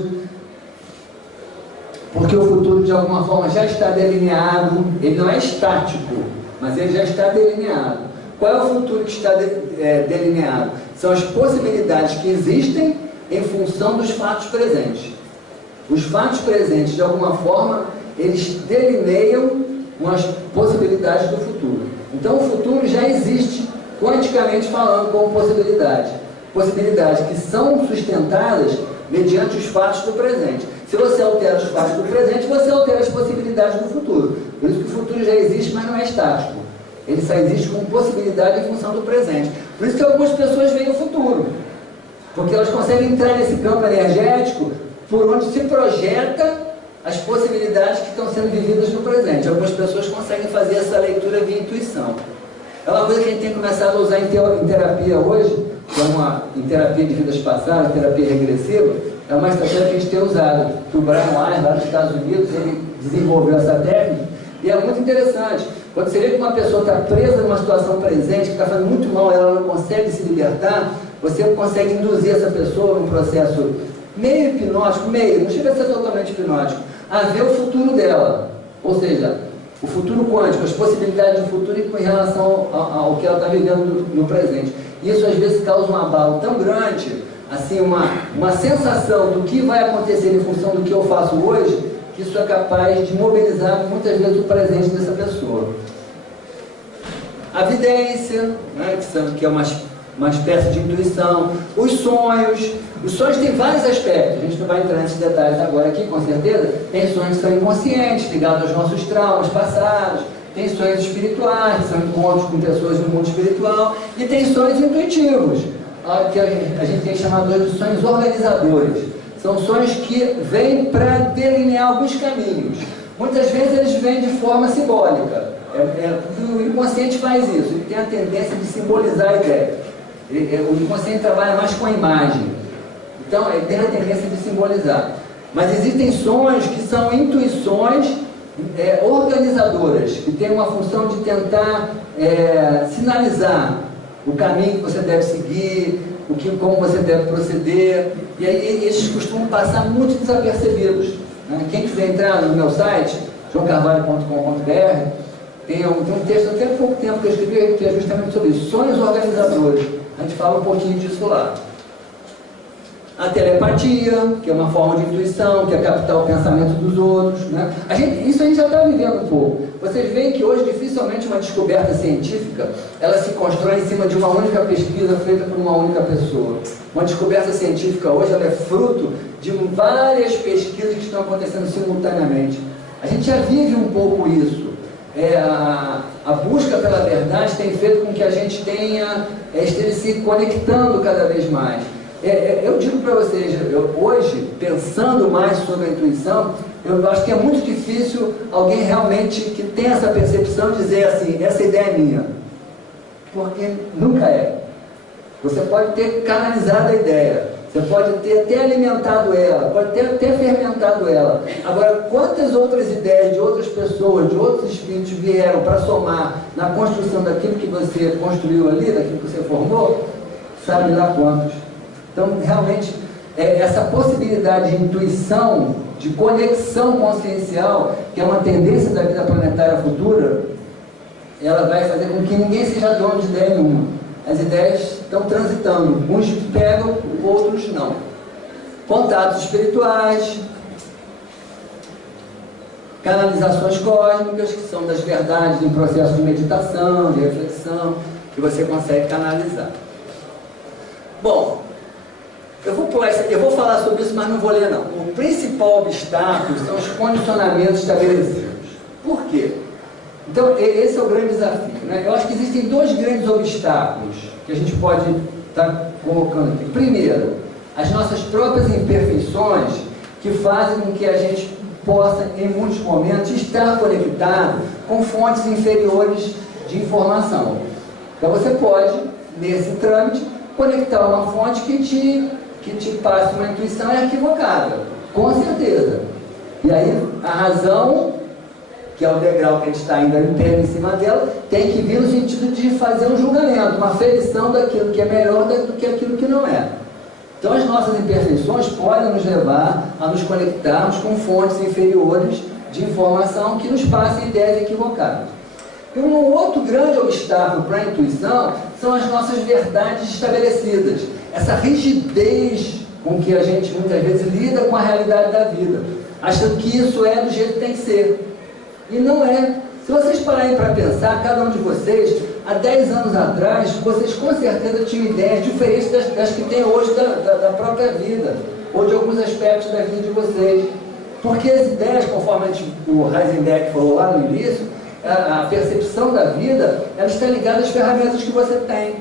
porque o futuro de alguma forma já está delineado, ele não é estático, mas ele já está delineado. Qual é o futuro que está delineado? São as possibilidades que existem em função dos fatos presentes. Os fatos presentes, de alguma forma, eles delineiam as possibilidades do futuro. Então o futuro já existe, quanticamente falando, como possibilidade. Possibilidades que são sustentadas mediante os fatos do presente. Se você altera os fatos do presente, você altera as possibilidades do futuro. Por isso que o futuro já existe, mas não é estático. Ele só existe como possibilidade em função do presente. Por isso que algumas pessoas veem o futuro. Porque elas conseguem entrar nesse campo energético por onde se projeta as possibilidades que estão sendo vividas no presente. Algumas pessoas conseguem fazer essa leitura via intuição. É uma coisa que a gente tem começado a usar em terapia hoje, que é em terapia de vidas passadas, terapia regressiva, é uma estratégia que a gente tem usado. O Brian Weiss, lá nos Estados Unidos, ele desenvolveu essa técnica, e é muito interessante. Quando você vê que uma pessoa está presa numa situação presente, que está fazendo muito mal, ela não consegue se libertar, você consegue induzir essa pessoa num processo meio hipnótico, não chega a ser totalmente hipnótico, a ver o futuro dela. Ou seja, o futuro quântico, as possibilidades do futuro em relação ao que ela está vivendo no presente. Isso às vezes causa um abalo tão grande, assim, uma sensação do que vai acontecer em função do que eu faço hoje, que isso é capaz de mobilizar muitas vezes o presente dessa pessoa. A vidência, né, que é uma espécie de intuição. Os sonhos têm vários aspectos, a gente não vai entrar nesses detalhes agora aqui, com certeza. Tem sonhos que são inconscientes, ligados aos nossos traumas passados, tem sonhos espirituais, que são encontros com pessoas no mundo espiritual, e tem sonhos intuitivos, que a gente tem chamado hoje de sonhos organizadores. São sonhos que vêm para delinear alguns caminhos. Muitas vezes eles vêm de forma simbólica. O inconsciente faz isso, ele tem a tendência de simbolizar a ideia. O inconsciente trabalha mais com a imagem. Então, ele tem a tendência de simbolizar. Mas existem sonhos que são intuições organizadoras, que têm uma função de tentar sinalizar o caminho que você deve seguir, como você deve proceder. E aí esses costumam passar muito desapercebidos. Né? Quem quiser entrar no meu site, joaocarvalho.com.br, tem um texto até há pouco tempo que eu escrevi, que é justamente sobre isso, sonhos organizadores. A gente fala um pouquinho disso lá. A telepatia, que é uma forma de intuição, que é captar o pensamento dos outros. Né? Isso a gente já está vivendo um pouco. Vocês veem que hoje dificilmente uma descoberta científica ela se constrói em cima de uma única pesquisa feita por uma única pessoa. Uma descoberta científica hoje ela é fruto de várias pesquisas que estão acontecendo simultaneamente. A gente já vive um pouco isso. A busca pela verdade tem feito com que a gente esteja se conectando cada vez mais. Eu digo para vocês, hoje, pensando mais sobre a intuição, eu acho que é muito difícil alguém realmente que tem essa percepção dizer assim, essa ideia é minha. Porque nunca é. Você pode ter canalizado a ideia, você pode ter até alimentado ela, pode ter até fermentado ela. Agora, quantas outras ideias de outras pessoas, de outros espíritos vieram para somar na construção daquilo que você construiu ali, daquilo que você formou? Sabe lá quantos. Então, realmente, essa possibilidade de intuição, de conexão consciencial, que é uma tendência da vida planetária futura, ela vai fazer com que ninguém seja dono de ideia nenhuma. As ideias estão transitando, uns pegam, outros não. Contatos espirituais, canalizações cósmicas, que são das verdades em processo de meditação, de reflexão, que você consegue canalizar. Bom, eu vou pular isso aqui, eu vou falar sobre isso, mas não vou ler não. O principal obstáculo são os condicionamentos estabelecidos. Por quê? Então, esse é o grande desafio, né? Eu acho que existem dois grandes obstáculos que a gente pode está colocando aqui. Primeiro, as nossas próprias imperfeições que fazem com que a gente possa, em muitos momentos, estar conectado com fontes inferiores de informação. Então você pode, nesse trâmite, conectar uma fonte que te passe uma intuição equivocada, com certeza. E aí a razão, que é o degrau que a gente está ainda em pé em cima dela, tem que vir no sentido de fazer um julgamento, uma aferição daquilo que é melhor do que aquilo que não é. Então as nossas imperfeições podem nos levar a nos conectarmos com fontes inferiores de informação que nos passem ideias equivocadas. E um outro grande obstáculo para a intuição são as nossas verdades estabelecidas, essa rigidez com que a gente muitas vezes lida com a realidade da vida, achando que isso é do jeito que tem que ser. E não é. Se vocês pararem para pensar, cada um de vocês, há 10 anos atrás, vocês com certeza tinham ideias diferentes das que tem hoje da própria vida, ou de alguns aspectos da vida de vocês. Porque as ideias, conforme o Heisenberg falou lá no início, a percepção da vida, ela está ligada às ferramentas que você tem.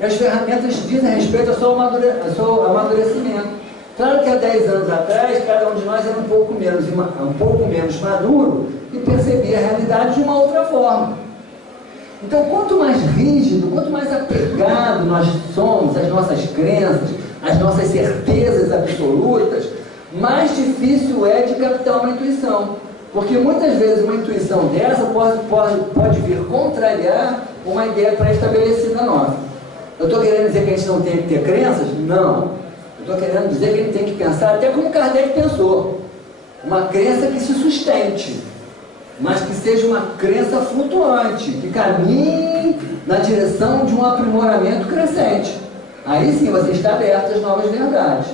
E as ferramentas dizem respeito ao seu amadurecimento. Claro que há 10 anos atrás, cada um de nós era um pouco menos maduro e percebia a realidade de uma outra forma. Então, quanto mais rígido, quanto mais apegado nós somos às nossas crenças, às nossas certezas absolutas, mais difícil é de captar uma intuição. Porque muitas vezes uma intuição dessa pode vir contrariar uma ideia pré-estabelecida nossa. Eu estou querendo dizer que a gente não tem que ter crenças? Não. Eu estou querendo dizer que a gente tem que pensar até como Kardec pensou. Uma crença que se sustente, mas que seja uma crença flutuante, que caminhe na direção de um aprimoramento crescente. Aí sim você está aberto às novas verdades.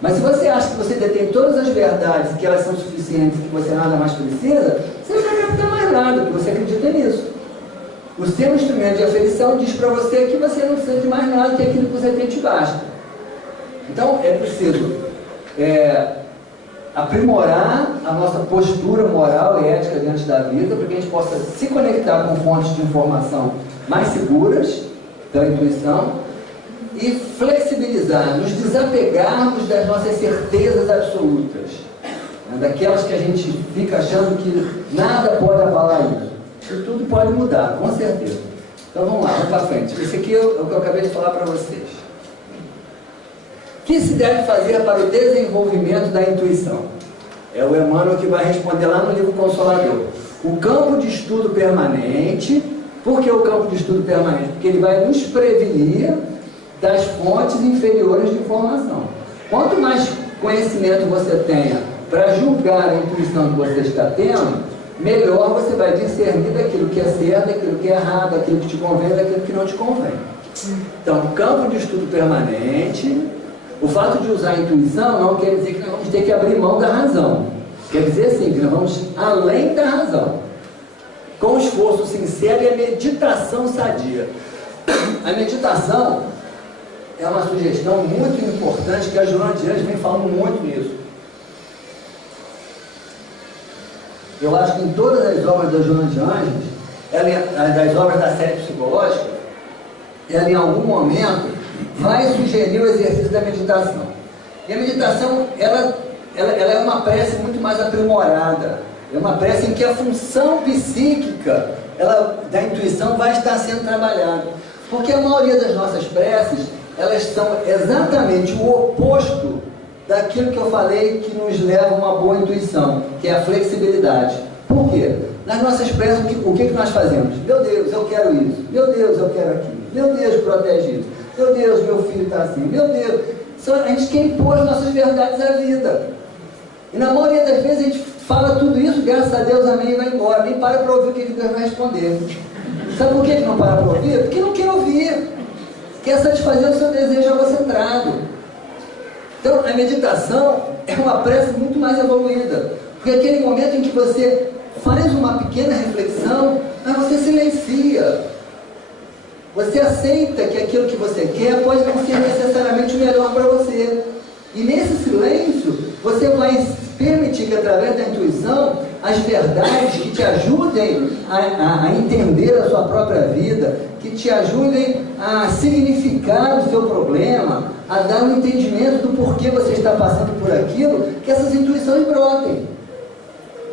Mas se você acha que você detém todas as verdades, que elas são suficientes, que você nada mais precisa, você não vai ter mais nada, porque você acredita nisso. O seu instrumento de aferição diz para você que você não precisa de mais nada, que aquilo que você tem te basta. Então é preciso aprimorar a nossa postura moral e ética diante da vida, para que a gente possa se conectar com fontes de informação mais seguras da intuição e flexibilizar, nos desapegarmos das nossas certezas absolutas, né, daquelas que a gente fica achando que nada pode abalar isso. Isso tudo pode mudar, com certeza. Então vamos lá, vamos para frente. Esse aqui é o que eu acabei de falar para vocês. O que se deve fazer para o desenvolvimento da intuição? É o Emmanuel que vai responder lá no livro Consolador. O campo de estudo permanente. Por que o campo de estudo permanente? Porque ele vai nos prevenir das fontes inferiores de informação. Quanto mais conhecimento você tenha para julgar a intuição que você está tendo, melhor você vai discernir daquilo que é certo, daquilo que é errado, daquilo que te convém, daquilo que não te convém. Então, campo de estudo permanente. O fato de usar a intuição não quer dizer que nós vamos ter que abrir mão da razão. Quer dizer sim, que nós vamos além da razão. Com esforço sincero e a meditação sadia. A meditação é uma sugestão muito importante que a Joana de Anjos vem falando muito nisso. Eu acho que em todas as obras da Joana de Anjos, das obras da série psicológica, ela em algum momento vai sugerir o exercício da meditação. E a meditação, ela é uma prece muito mais aprimorada. É uma prece em que a função psíquica da intuição vai estar sendo trabalhada. Porque a maioria das nossas preces, elas são exatamente o oposto daquilo que eu falei que nos leva a uma boa intuição, que é a flexibilidade. Por quê? Nas nossas preces, o que nós fazemos? Meu Deus, eu quero isso. Meu Deus, eu quero aquilo. Meu Deus, protege isso. Meu Deus, meu filho está assim. Meu Deus. A gente quer impor as nossas verdades à vida. E na maioria das vezes a gente fala tudo isso, graças a Deus, amém, e vai embora. Nem para ouvir o que Deus vai responder. Sabe por que não para para ouvir? Porque não quer ouvir. Quer satisfazer o seu desejo egocentrado. Então, a meditação é uma prece muito mais evoluída. Porque é aquele momento em que você faz uma pequena reflexão, mas você silencia. Você aceita que aquilo que você quer pode não ser necessariamente o melhor para você. E nesse silêncio, você vai permitir que através da intuição, a as verdades que te ajudem a entender a sua própria vida, que te ajudem a significar o seu problema, a dar um entendimento do porquê você está passando por aquilo, que essas intuições brotem.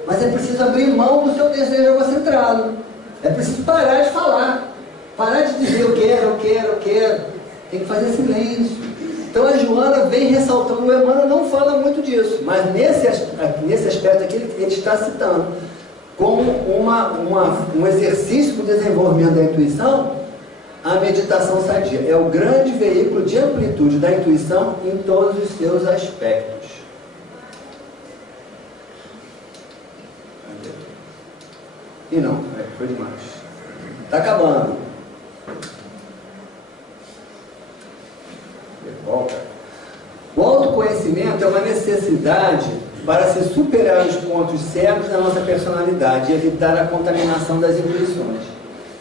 Mas é preciso abrir mão do seu desejo egocentrado. É preciso parar de falar. Parar de dizer eu quero. Tem que fazer silêncio. Então a Joana vem ressaltando, o Emmanuel não fala muito disso, mas nesse aspecto aqui ele está citando como um exercício para o desenvolvimento da intuição, a meditação sadia. É o grande veículo de amplitude da intuição em todos os seus aspectos. E não, foi demais. Está acabando. O autoconhecimento é uma necessidade para se superar os pontos cegos da nossa personalidade e evitar a contaminação das intuições.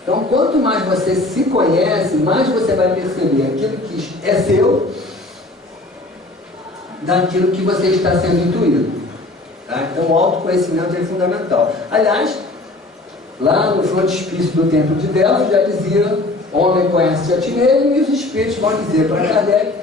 Então, quanto mais você se conhece, mais você vai perceber aquilo que é seu daquilo que você está sendo intuído. Tá? Então, o autoconhecimento é fundamental. Aliás, lá no frontispício do Templo de Delfos já dizia: homem conhece a ti mesmo, e os espíritos vão dizer para Kardec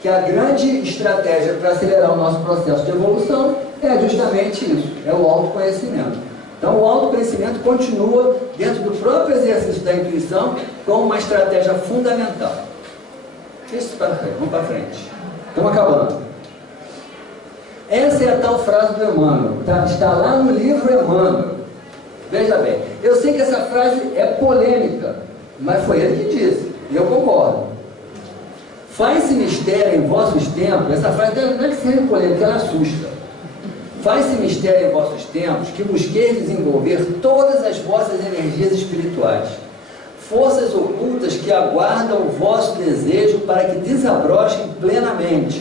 que a grande estratégia para acelerar o nosso processo de evolução é justamente isso, é o autoconhecimento. Então o autoconhecimento continua dentro do próprio exercício da intuição como uma estratégia fundamental. Isso para frente, vamos para frente. Estamos acabando. Essa é a tal frase do Emmanuel, está lá no livro Emmanuel. Veja bem, eu sei que essa frase é polêmica, mas foi ele que disse, e eu concordo. Faz-se mistério em vossos tempos, essa frase não é que seja polêmica, ela assusta. Faz-se mistério em vossos tempos que busqueis desenvolver todas as vossas energias espirituais, forças ocultas que aguardam o vosso desejo para que desabrochem plenamente.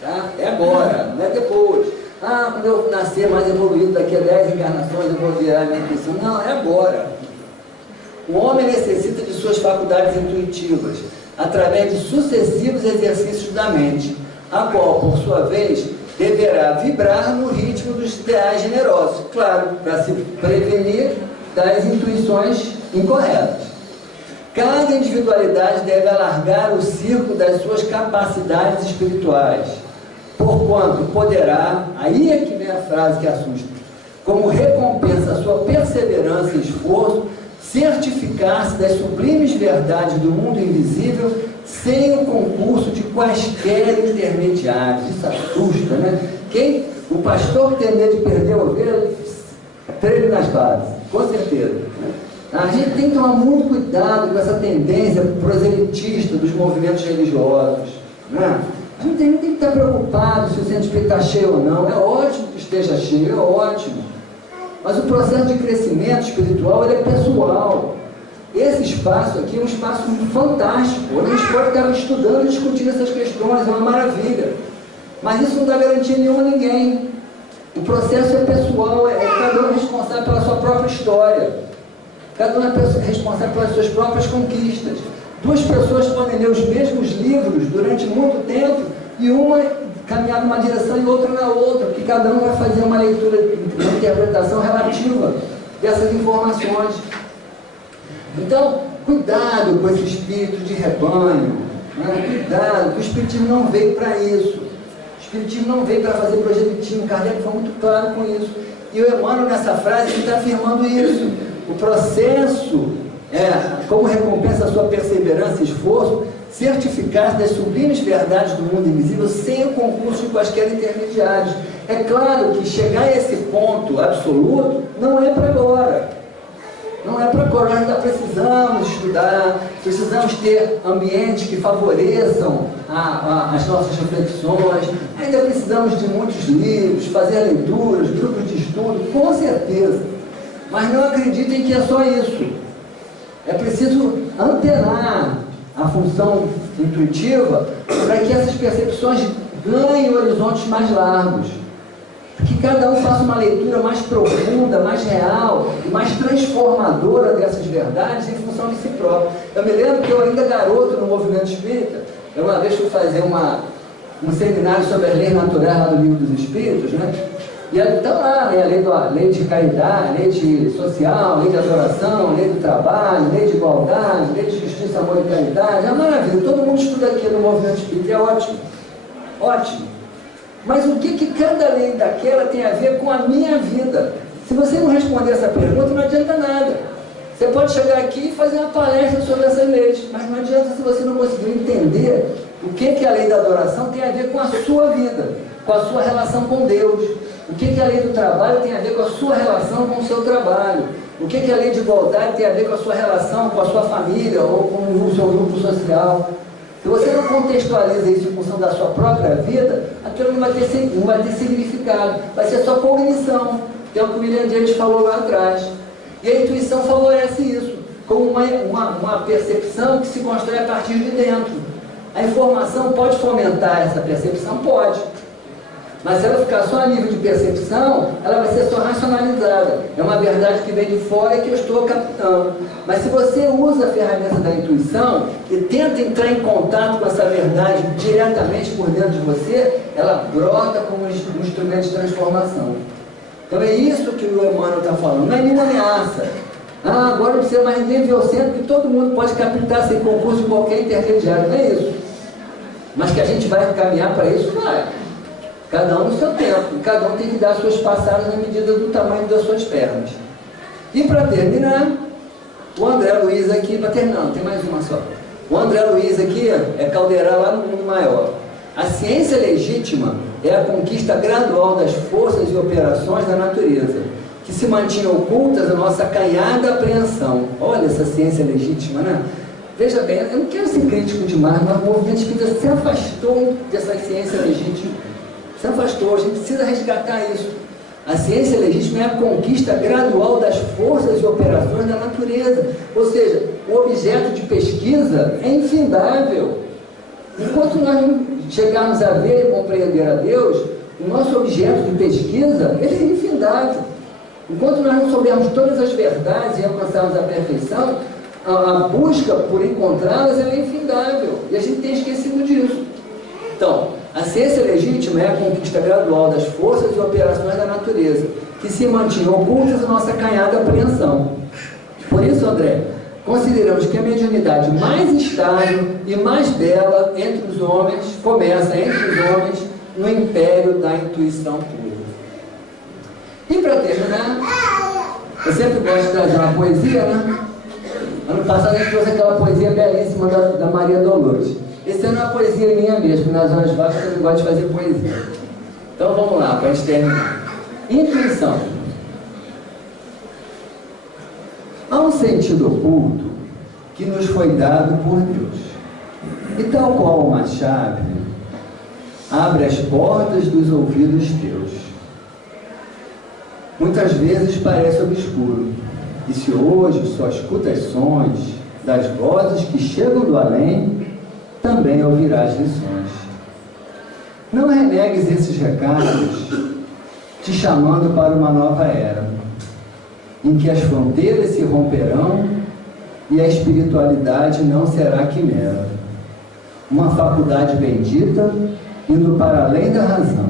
Tá? É agora, não é depois. Quando eu nascer mais evoluído, daqui a 10 encarnações eu vou virar a minha intuição. Não, é agora. O homem necessita de suas faculdades intuitivas, através de sucessivos exercícios da mente, a qual, por sua vez, deverá vibrar no ritmo dos ideais generosos, claro, para se prevenir das intuições incorretas. Cada individualidade deve alargar o círculo das suas capacidades espirituais, porquanto poderá, aí é que vem a frase que assusta, como recompensa a sua perseverança e esforço, certificar-se das sublimes verdades do mundo invisível sem o concurso de quaisquer intermediários. Isso assusta, né? O pastor que tem medo de perder a ovelha, treine nas bases, com certeza. A gente tem que tomar muito cuidado com essa tendência proselitista dos movimentos religiosos, né? A gente tem que estar preocupado se o centro espírita está cheio ou não. É ótimo que esteja cheio, é ótimo. Mas o processo de crescimento espiritual ele é pessoal. Esse espaço aqui é um espaço fantástico, onde a gente pode estar estudando e discutindo essas questões, é uma maravilha. Mas isso não dá garantia nenhuma a ninguém. O processo é pessoal, é cada um responsável pela sua própria história. Cada um é responsável pelas suas próprias conquistas. Duas pessoas podem ler os mesmos livros durante muito tempo e uma caminhar numa direção e outra na outra, porque cada um vai fazer uma leitura, uma interpretação relativa dessas informações. Então, cuidado com esse espírito de rebanho, né? Cuidado, que o espiritismo não veio para isso. O espiritismo não veio para fazer proselitismo. Kardec foi muito claro com isso. E o Emmanuel, nessa frase, está afirmando isso. O processo, como recompensa a sua perseverança e esforço, certificar das sublimes verdades do mundo invisível sem o concurso de quaisquer intermediários. É claro que chegar a esse ponto absoluto não é para agora. Não é para agora. Nós ainda precisamos estudar, precisamos ter ambientes que favoreçam as nossas reflexões, ainda precisamos de muitos livros, fazer leituras, grupos de estudo, com certeza. Mas não acreditem que é só isso. É preciso antenar a função intuitiva para que essas percepções ganhem horizontes mais largos. Que cada um faça uma leitura mais profunda, mais real e mais transformadora dessas verdades em função de si próprio. Eu me lembro que eu ainda garoto no movimento espírita, eu uma vez fui fazer um seminário sobre as leis naturais lá do Livro dos Espíritos, né? E aí estão lá, né, a lei de caridade, lei de social, lei de adoração, lei do trabalho, lei de igualdade, lei de justiça, amor e caridade. É maravilha, todo mundo estuda aqui no movimento espírita, é ótimo. Ótimo. Mas o que cada lei daquela tem a ver com a minha vida? Se você não responder essa pergunta, não adianta nada. Você pode chegar aqui e fazer uma palestra sobre essas leis, mas não adianta se você não conseguir entender o que a lei da adoração tem a ver com a sua vida, com a sua relação com Deus. O que a lei do trabalho tem a ver com a sua relação com o seu trabalho. O que a lei de igualdade tem a ver com a sua relação com a sua família ou com o seu grupo social. Se você não contextualiza isso em função da sua própria vida, aquilo não vai ter significado. Vai ser só cognição, que é o que o William James falou lá atrás. E a intuição favorece isso, como uma percepção que se constrói a partir de dentro. A informação pode fomentar essa percepção? Pode. Mas se ela ficar só a nível de percepção, ela vai ser só racionalizada. É uma verdade que vem de fora e que eu estou captando. Mas se você usa a ferramenta da intuição e tenta entrar em contato com essa verdade diretamente por dentro de você, ela brota como um instrumento de transformação. Então é isso que o Emmanuel está falando. Não é nenhuma ameaça. Agora não precisa mais ninguém ver o centro, que todo mundo pode captar sem concurso de qualquer intermediário. Não é isso. Mas que a gente vai caminhar para isso, vai. Cada um no seu tempo, e cada um tem que dar suas passadas na medida do tamanho das suas pernas. E para terminar, o André Luiz aqui, para terminar, não, tem mais uma só. O André Luiz aqui é caldeirar lá no mundo maior. A ciência legítima é a conquista gradual das forças e operações da natureza, que se mantinham ocultas à nossa acanhada apreensão. Olha essa ciência legítima, né? Veja bem, eu não quero ser crítico demais, mas o movimento espírita se afastou dessa ciência legítima. Se afastou, a gente precisa resgatar isso. A ciência legítima é a conquista gradual das forças e operações da natureza. Ou seja, o objeto de pesquisa é infindável. Enquanto nós não chegarmos a ver e compreender a Deus, o nosso objeto de pesquisa ele é infindável. Enquanto nós não soubermos todas as verdades e alcançarmos a perfeição, a busca por encontrá-las é infindável. E a gente tem esquecido disso. Então, a ciência legítima é a conquista gradual das forças e operações da natureza, que se mantinham ocultas à nossa acanhada apreensão. Por isso, André, consideramos que a mediunidade mais estável e mais bela entre os homens, começa entre os homens, no império da intuição pura. E para terminar, eu sempre gosto de trazer uma poesia, né? Ano passado a gente trouxe aquela poesia belíssima da Maria Dolores. Esse ano é uma poesia minha mesmo, porque nas horas vagas eu não gosto de fazer poesia. Então vamos lá, para a gente terminar. Intuição. Há um sentido oculto que nos foi dado por Deus. E tal qual uma chave, abre as portas dos ouvidos teus. Muitas vezes parece obscuro. E se hoje só escutas sons das vozes que chegam do além, também ouvirás lições. Não renegues esses recados, te chamando para uma nova era, em que as fronteiras se romperão e a espiritualidade não será quimera. Uma faculdade bendita, indo para além da razão,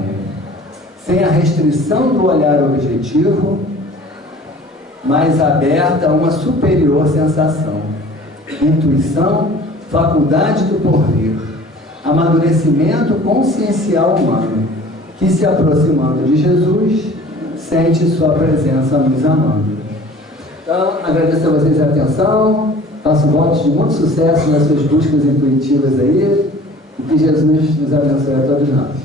sem a restrição do olhar objetivo, mas aberta a uma superior sensação. Intuição, faculdade do porvir, amadurecimento consciencial humano, que se aproximando de Jesus, sente sua presença nos amando. Então, agradeço a vocês a atenção, faço votos de muito sucesso nas suas buscas intuitivas aí, e que Jesus nos abençoe a todos nós.